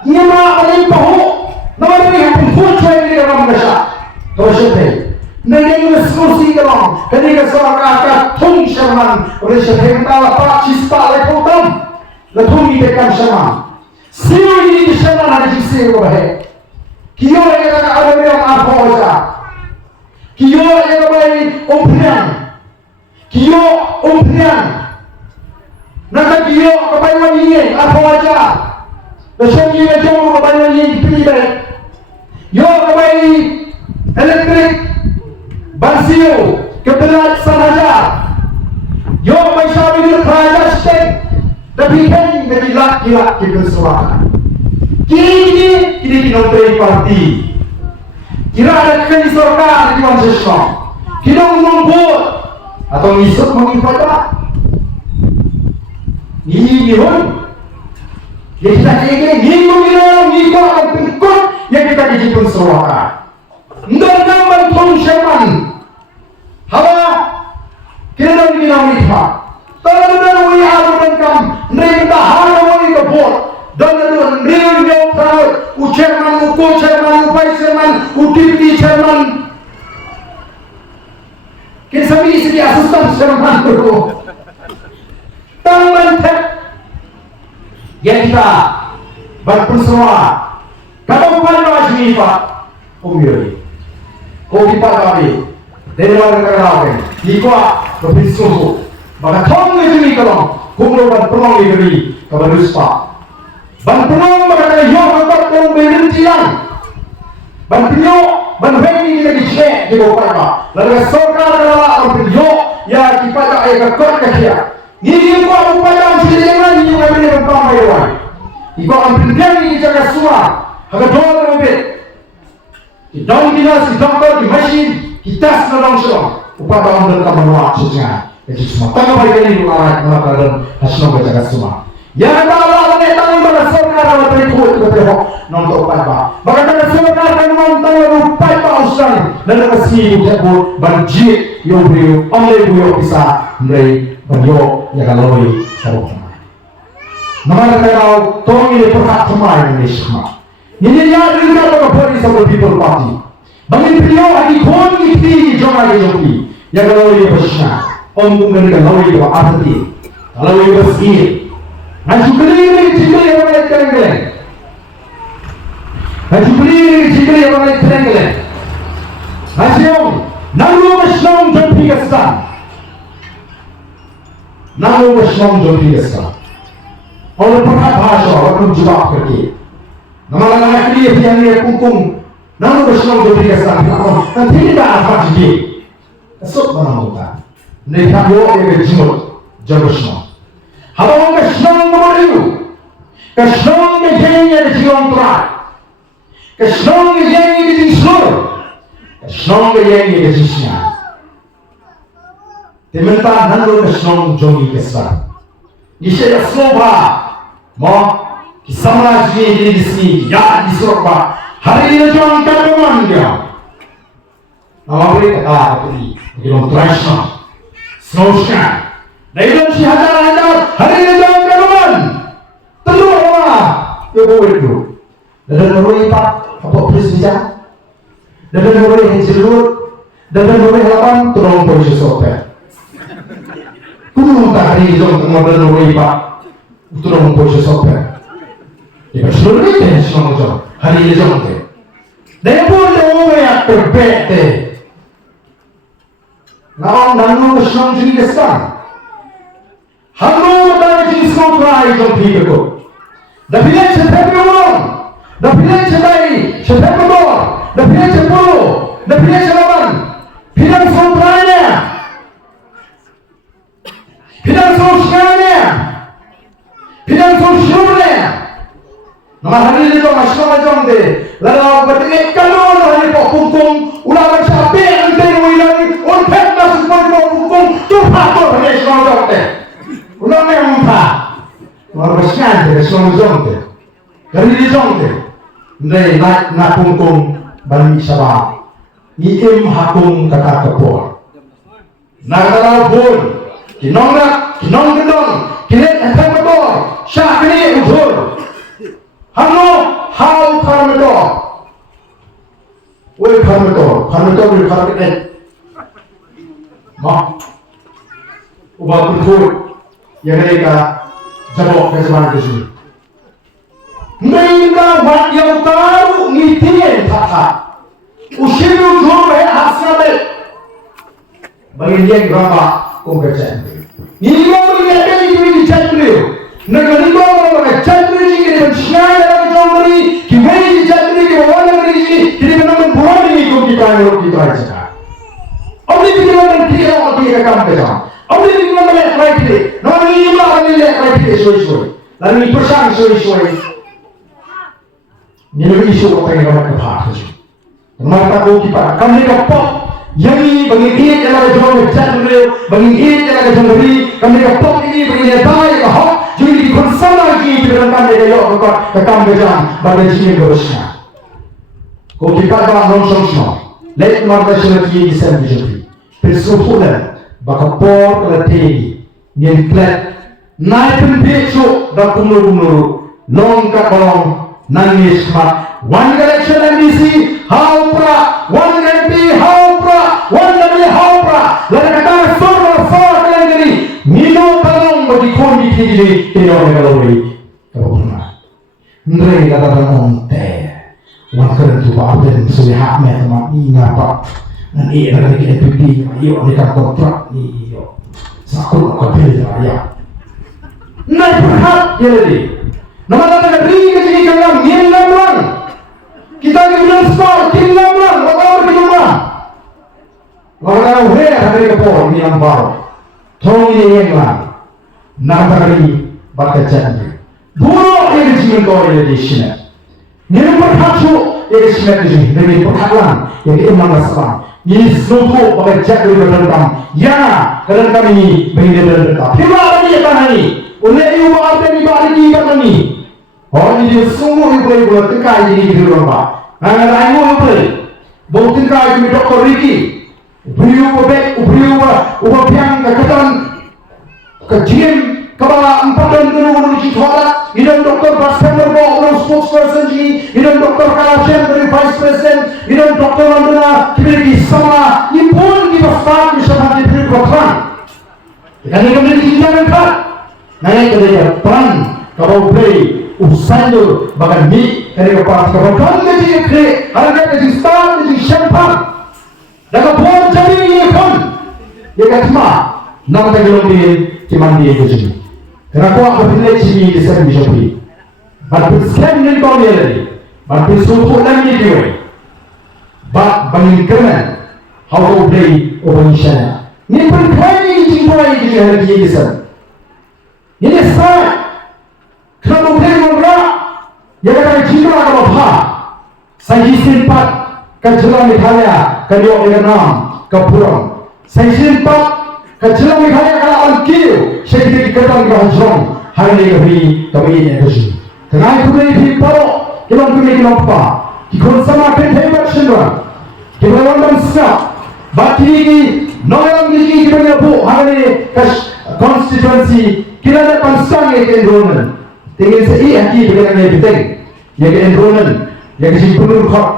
nyama paling pahu. Nama ini hakim funcai di dalam masyarakat. Kau siapa? Nanti diskusi dalam. Ketika seorang akan tung syaman oleh syaitan pak cista leputam. Letung idekan syaman. Siapa ini syaman ada jisi kau bahaya. Kio yang ada yang apa saja. Kio yang baik umpian, kio umpian. Nanti kio kebanyakan ini apa aja? Besok kio jauh kebanyakan ini pilih. Yo kebanyakan elektrik, basio, keberat sahaja. Yo macam ini kerja stek, tapi kan dari laki-laki bersuara. Kini nombor parti. Kira ada kali sorkar di mana sesuatu. Kira mengumpul atau isuk mengibadah. Ini pun. Yang kita ingin minggu akan pengikut yang kita dijemput sorkar. Ndak nampak pun syaman. Hawa kira dah minum nikmat. Kalau dah wui alu dan mereka halau wui kebor. Dan real yang proud, chairman, co-chairman, vice chairman, deputy chairman. Kita sendiri sebagai asisten chairman itu. Tangan tak yang kita berpersoa. Kalau pada wajib pak, umur, kau dipakai ni, dari luar negara ni, jika berpersoa, maka thong ini kalau, kumpulan perang ini kalau lupa. Bantuan mereka yang dapat memberikan ban pinyo ban vengi lagi cek di bawah apa lalu sorkar adalah ban pinyo ya kita ayah kekot kaya ni gua upaya mesti dengan ni gua beri bentang bayar ibu ban pinyo ni jaga semua agak dua lebih di dalam dinas di doktor di mesin kita sedang sedang upaya dalam kamar saja jadi semua tangan bagian ini orang melakukan hasil jaga semua yang Allah menetapkan pada sorkar adalah berikut betul nonton upaya bagaimana sorkar akan nonton upaya usaha dan kasih buat banjir yang beliau oleh beliau bisa dari beliau yang kalau tahu nama kalau tahu ini perhatian Indonesia ini yang juga pada polis atau people party bagi beliau lagi kon ini jangan dijauhi yang kalau ini bersama untuk mereka kalau ini berarti kalau ini bersih Nanti beli cikgu yang mana terenggelam. Nanti beli cikgu yang mana terenggelam. Nanti nalu Islam jompi kesal. Nalu Islam jompi kesal. Orang pakai bahasa orang jawab kerja. Nama anak dia yang dia kungkung. Nalu Islam jompi kesal. Nanti tidak apa jadi. Esok mana muda. Mereka bawa dia jemut jauh Islam. Habang Islam memoriu, Islam kejennya di Silontrak, Islam kejennya di Tisur, Islam kejennya di Sisnya. Tementan handul Islam jongi kesal. Isya Islamba, mo kisamraj ni di sini, ya di Surabaya. Hari ini jom kapan dia? Nama beri kata ini, belum terasa, snowscan. Dalam si hajar hari ini jangan kawan telur apa yang boleh tu dan boleh tak apa presiden dan boleh hancur dan boleh lawan tolong polisi soper kudu tak hari jom kemudian boleh pak tolong polisi soper ya seluruh ini semua jom hari ini jom tu dan boleh orang yang berbeda lawan dan lu Islam jadi kesal Hello, that is so bright on people. The village is everyone. The village is very, everyone. The village is full. The village is one. People so bright. People so shiny. People so sure. Nama hari ini tu masih macam tu. Lalu berdekat kalau hari pokokung, ulah bercapai antara wilayah, orang pernah seperti pokokung tu patut hari semua tu. Ulang yang empat, orang bersyukur Islam jonte, dari jonte, dari nak pungkung bani sabah, iim hakung kata kepor, nak tahu pun, kinong kedong, kinet hati kepor, syakri ujur, halo hau karmedor, woi karmedor woi karmedor, mak, ubah pun yang mereka jawab ke zaman itu. Mereka buat yang tahu ngitian tak. Usiru jom hasil bagi dia berapa kompetensi. Ini yang mereka ini jatuh. Negara itu orang jatuh ini kita bersyai dalam jomri. Kita ini jatuh ini kita orang ini kita menemukan buah ini kita aja. Orang itu orang dia orang dia akan berjaya. Orang itu orang yang baik dia. Nama ini orang yang baik dia suai. Lalu persan suai. Ini lebih isu apa yang kita bahas. Mata ko kita kami kapok yang ini bagi dia yang ada jom jatuh bagi dia yang ada jom beri kami kapok ini bagi dia baik kahok jadi di konsen lagi dalam kami dia yok ke kami jam bagi sini berusnya. Ko kita dalam nonton semua. Let marta syariki disam dijadi. Persupulan bakapor kelatih nyemplet naikkan besok dah kumur longkap balong nangis mat one election MDC haupra one MP haupra one MP haupra lalu kata sor kalian ini mino balong bagi kondisi ini tidak kalori kapan ndre kata nonte wan keren tu bapen sudah haknya sama ingat pak nanti ada lagi EPP ayo mereka kontrak iyo sakut kapil ya naik berhak jadi nama negeri ke sini kalian nyelam Kita ni belum sekolah, kita orang, orang kita orang. Orang orang hari kapor ni ambau, thong ni yang lang, nagari berkacannya. Buruk yang dijinkan kau ini di sini. Ni berkacau yang sini di sini, ni berkalan yang imam asram. Ni semua berkacau di dalam. Ya, kerana kami berada dalam. Kita ada ni apa ni? Oleh ibu bapa ni bagi kita ni. Oh ini semua yang boleh buat tekai jadi di rumah. Lain yang boleh. Buat tekai jadi doktor Ricky. Ubah piang kekatan kejim kepala 4 dan 2 di Thora. Ini doktor Basender Bawa spokesperson ji. Ini doktor Kalajan dari vice president. Ini doktor Andana kembali sama. Ini pun kita start di sana di perkuatan. Jadi kembali kita kan. Naik ke depan kalau play usando bagan mi kare kepas kalau kan jadi kre harga jadi start jadi champagne dalam bor jadi ini pun ya katma nama tegolong di cuman dia ke sini kenapa aku pilih sini di sana bisa beli but scam ni kau ni lagi but suatu lagi dia but bagi kena how to play operation ni pun kaya jiwa ini ada di sana ini sah kalau boleh orang yang ada jiwa kalau apa saya simpat kejelang Italia kalau dengan nam kepurang saya simpat kejelang Italia kalau alkiu saya tidak ketang kehajong hari ini kami ini kerja tengah itu ni paro kita kami apa kita sama penting semua kita orang besar bagi ini nolam ini kita bu hari constituency kita ada pansang yang enrollment tinggal seiah kita dengan yang penting yang enrollment yang simpulun kok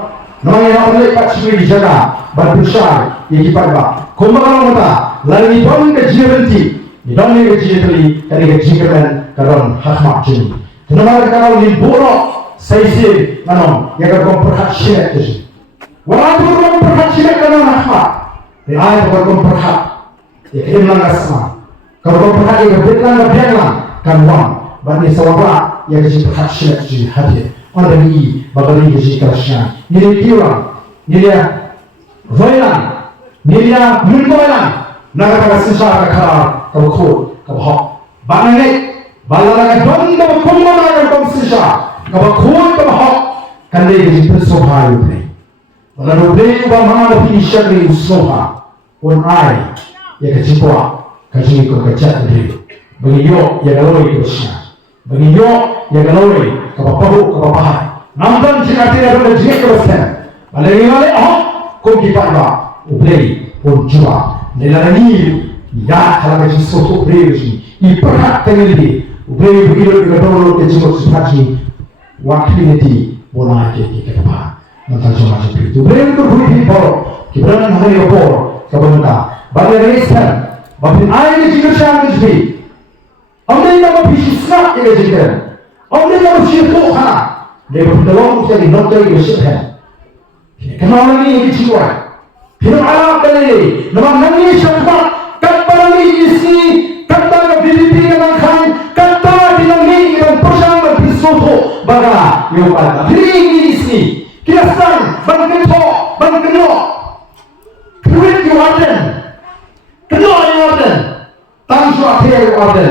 namanya oleh Pak Sri dijaga berbesar yang dipakai kumpulan mata lalu dong kejiranti dong kejiranti dari kejiran karon hakmat jini kenapa kalau di buruk saisi manom yang berkomperhatian itu walaupun berkomperhatian karon hakmat di ayat berkomperhat yang iman asma kalau berkomperhat yang berbilang kan wang bani sawaba yang berkomperhatian itu hadir orang ini bagi jadi kerasnya ini diorang ini dia royan ini dia muntoyan naga sesara kar kau kod kau hok bangai balaga don kau kumma naga kau sesara kau kod kau hok kan dia jadi persoalan ini balaga beli bama lebih syari usaha on ai ya kecipua kaji kau kecak ini bagi yo ya kalau kerasnya bagi yo ya kalau kapapahu kapapahai nampan jika tidak ada jika kerasnya balai balai kau kita ba ublei pun jua nelarani ya kalau kita sesuatu ublei iperhat tengali ublei begitu kita tahu kita cuma seperti wakiliti bola kita apa nanti cuma seperti itu ublei itu bukti poro kita nak hari poro kapan balai resan balai air jika siapa jadi Ambil nama bisnisnya yang dijadikan. Ambil nama siapa ha? Dia bertolong jadi nota yang siapa? Kenapa ni jiwa? Film Arab kali, nama nani siapa? Kata ni isi, kata Filipina dengan kan, kata dinami dengan persang berbisoto baga yang pada. Ini isi, kiasan, bangkito, bangkino, kuit yang ada, kenal yang ada, tangsu akhir yang ada.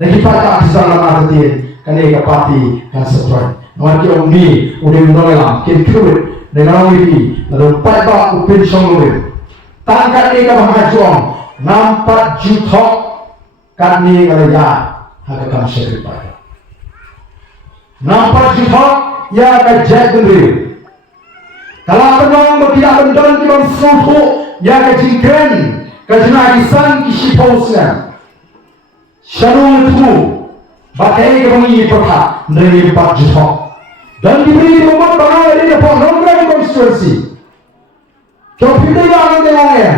Dan kita tak bisa lama ketin kerana kapati kan sesuai. Nampak orang ni udah menolak, kiri dengan orang ini lalu pada upin songul. Tangkat ni kalau mengajuang nampak jutok kan ni kalau ya akan sekali pada. Nampak jutok ya akan jadi. Kalau orang bertiak berdon di bawah suhu ya akan jingkren kejenakisan isi pausnya. Syarul itu bakai kami perhak dari 4 juta dan diberi nomor banyak dari program konstitusi. Kau pilih yang mana?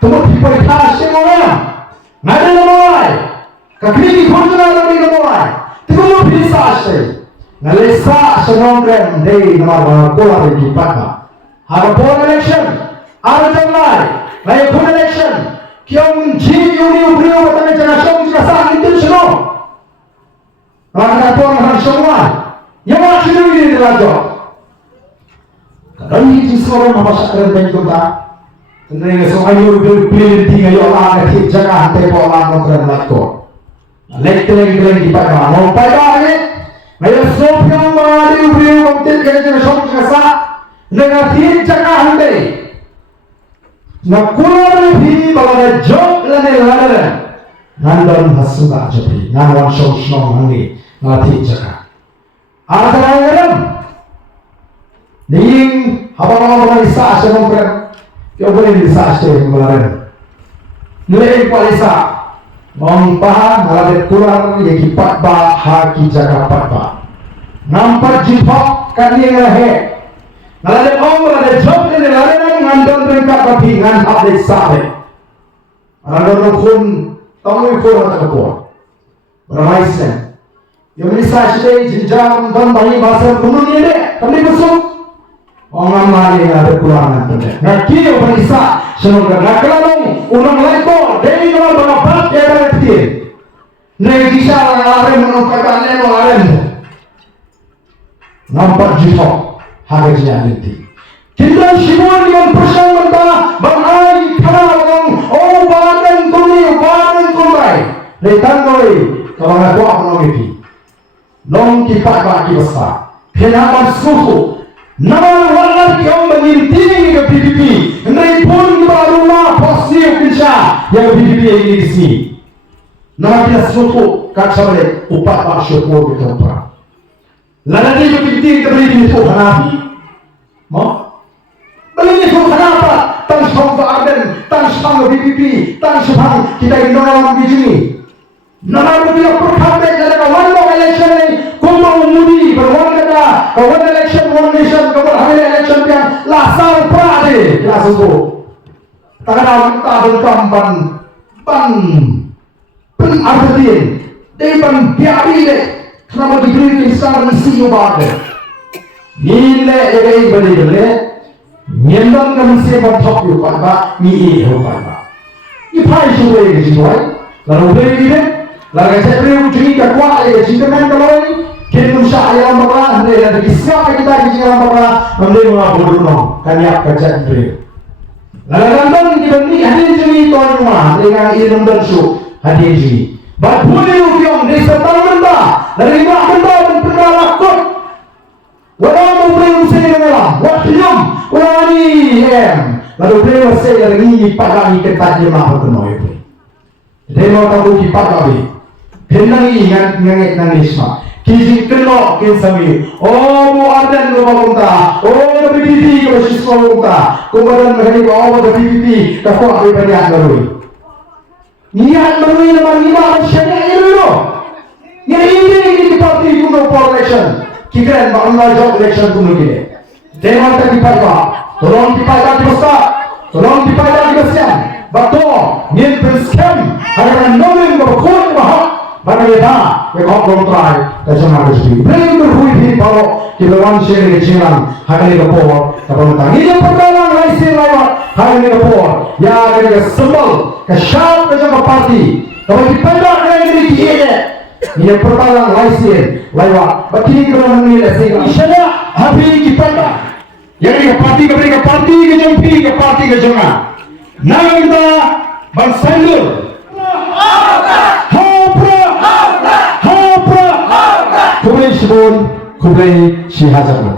Temu perintah semua. Nada nomor. Kakili kontra dari nomor. Temu pilih sahaja. Nalesa program dari nomor bola di Patna. Ada bola election. Ada jamai. Lain bola election. Kiong ji uni ubrio batang jenazah kita sah itu semua. Orang kata orang semua. Yang macam ini lagi. Rani di seorang masyarakat dan kota. Tentang soayu berpilih tinggal orang yang jaga hantai orang nongkrong lakor. Lekter-lekter di pada mau pada ni. Ayah sopiang mari beri waktu kerja shop kasa dengan jaga hantai. Nak keluar lebih kalau job lana. Nandon hasuka jadi nawan shong hangi ngati jaga. Ada orang ning habang isa sa nongkrong. Kau boleh bisa asyik melawan. Nilai kualisa mempaham malah kurang yang kipat bah haki jaga patba. Nampak jipok kani ngahe. Malah orang ada job ni lain ngandon mereka tapi ngan ada sahaja. Malah kun tamu ikut atau kuat. Beramai sen. Yang bisa asyik jenjang dan banyak bahasa kuno ni deh. Kami besok. Orang mari ada kekurangan penting. Nak kira berisa, semoga nak kelalung, orang lekor, dari orang berapa dia berarti. Nak kisah orang lain menukar lain orang lain. Nampak jihad, harusnya nanti. Kita semua yang bersama berhari kerana badan kumai. Letangoi, kalau nak buat menolak. Long kipat bagi besar. Kenapa suhu? Nama orang yang menginti ke PPP, mereka baru rumah positif insya yang PPP ini di sini. Nama dia suatu kacau le upat pak syukur kita perang. Lalu dia PPP kita beri itu kenapa? Mau? Beli itu kenapa? Tanpa badan, tanpa PPP, tanpa kita Indonesia di sini. Nama dia perkara dalam one election ini, kumpul umudi berwarna kawan election one nation kawan hari election yang lasal prade langsung tu takkan tahun kampan pan artiin depan biari le kenapa diberi kisah misi ubah nilai ini beri le nyendang misi berthok ubah ba mi ubah ba ipai suwe ini suai lalu beri ini lalu saya beri ujung kuat le cintakan kalau kita usaha yang berapa, dari kisah kita di dalam berapa, membeli bodoh, kami akan kerja beri. Lalu kantor kita ni hadir jadi tuan rumah dengan ilmu dan su hadir jadi. Berpuluh rupiah dari setahun benda, dari 5 benda dan pernah lakut. Walau membeli usaha dengan waktu jam, walau ni lalu beli usaha dari ini pada ni kita jemaah berkenal itu. Dia mau tahu kipat kami, hendak ingat nangis mak. Kisi kena kisami. Oh, muadan lo bagunta. Oh, tapi titi kalau siswa bagunta. Kemudian mereka bawa ke titi. Kau apa yang dia lalu? Niat lalu nama lima masyarakat itu lo. Yang ini parti kuno election. Kita bangla job election kuno kita. Dewan tadi pada. Tolong dipakai besar. Tolong dipakai besar. Betul. Ni perskem. Ada nombor berkut bahak. Bagaimana yang kau kontrai terjemah resmi. Beri berhui kalau kita wansir kecilan hari ini kapor. Kapor tentang ini perkara lain lewat hari ini kapor. Ya ada sembel kesyap terjemah parti. Kalau kita dah ini dia. Ini perkara lain lewat. Bagi kita menilai sehingga. Misalnya hari kita dah. Yang ini parti ke parti ke parti ke jemaah. Nama kita Bansandur. Kublai Shibun, Kublai Shihajabu.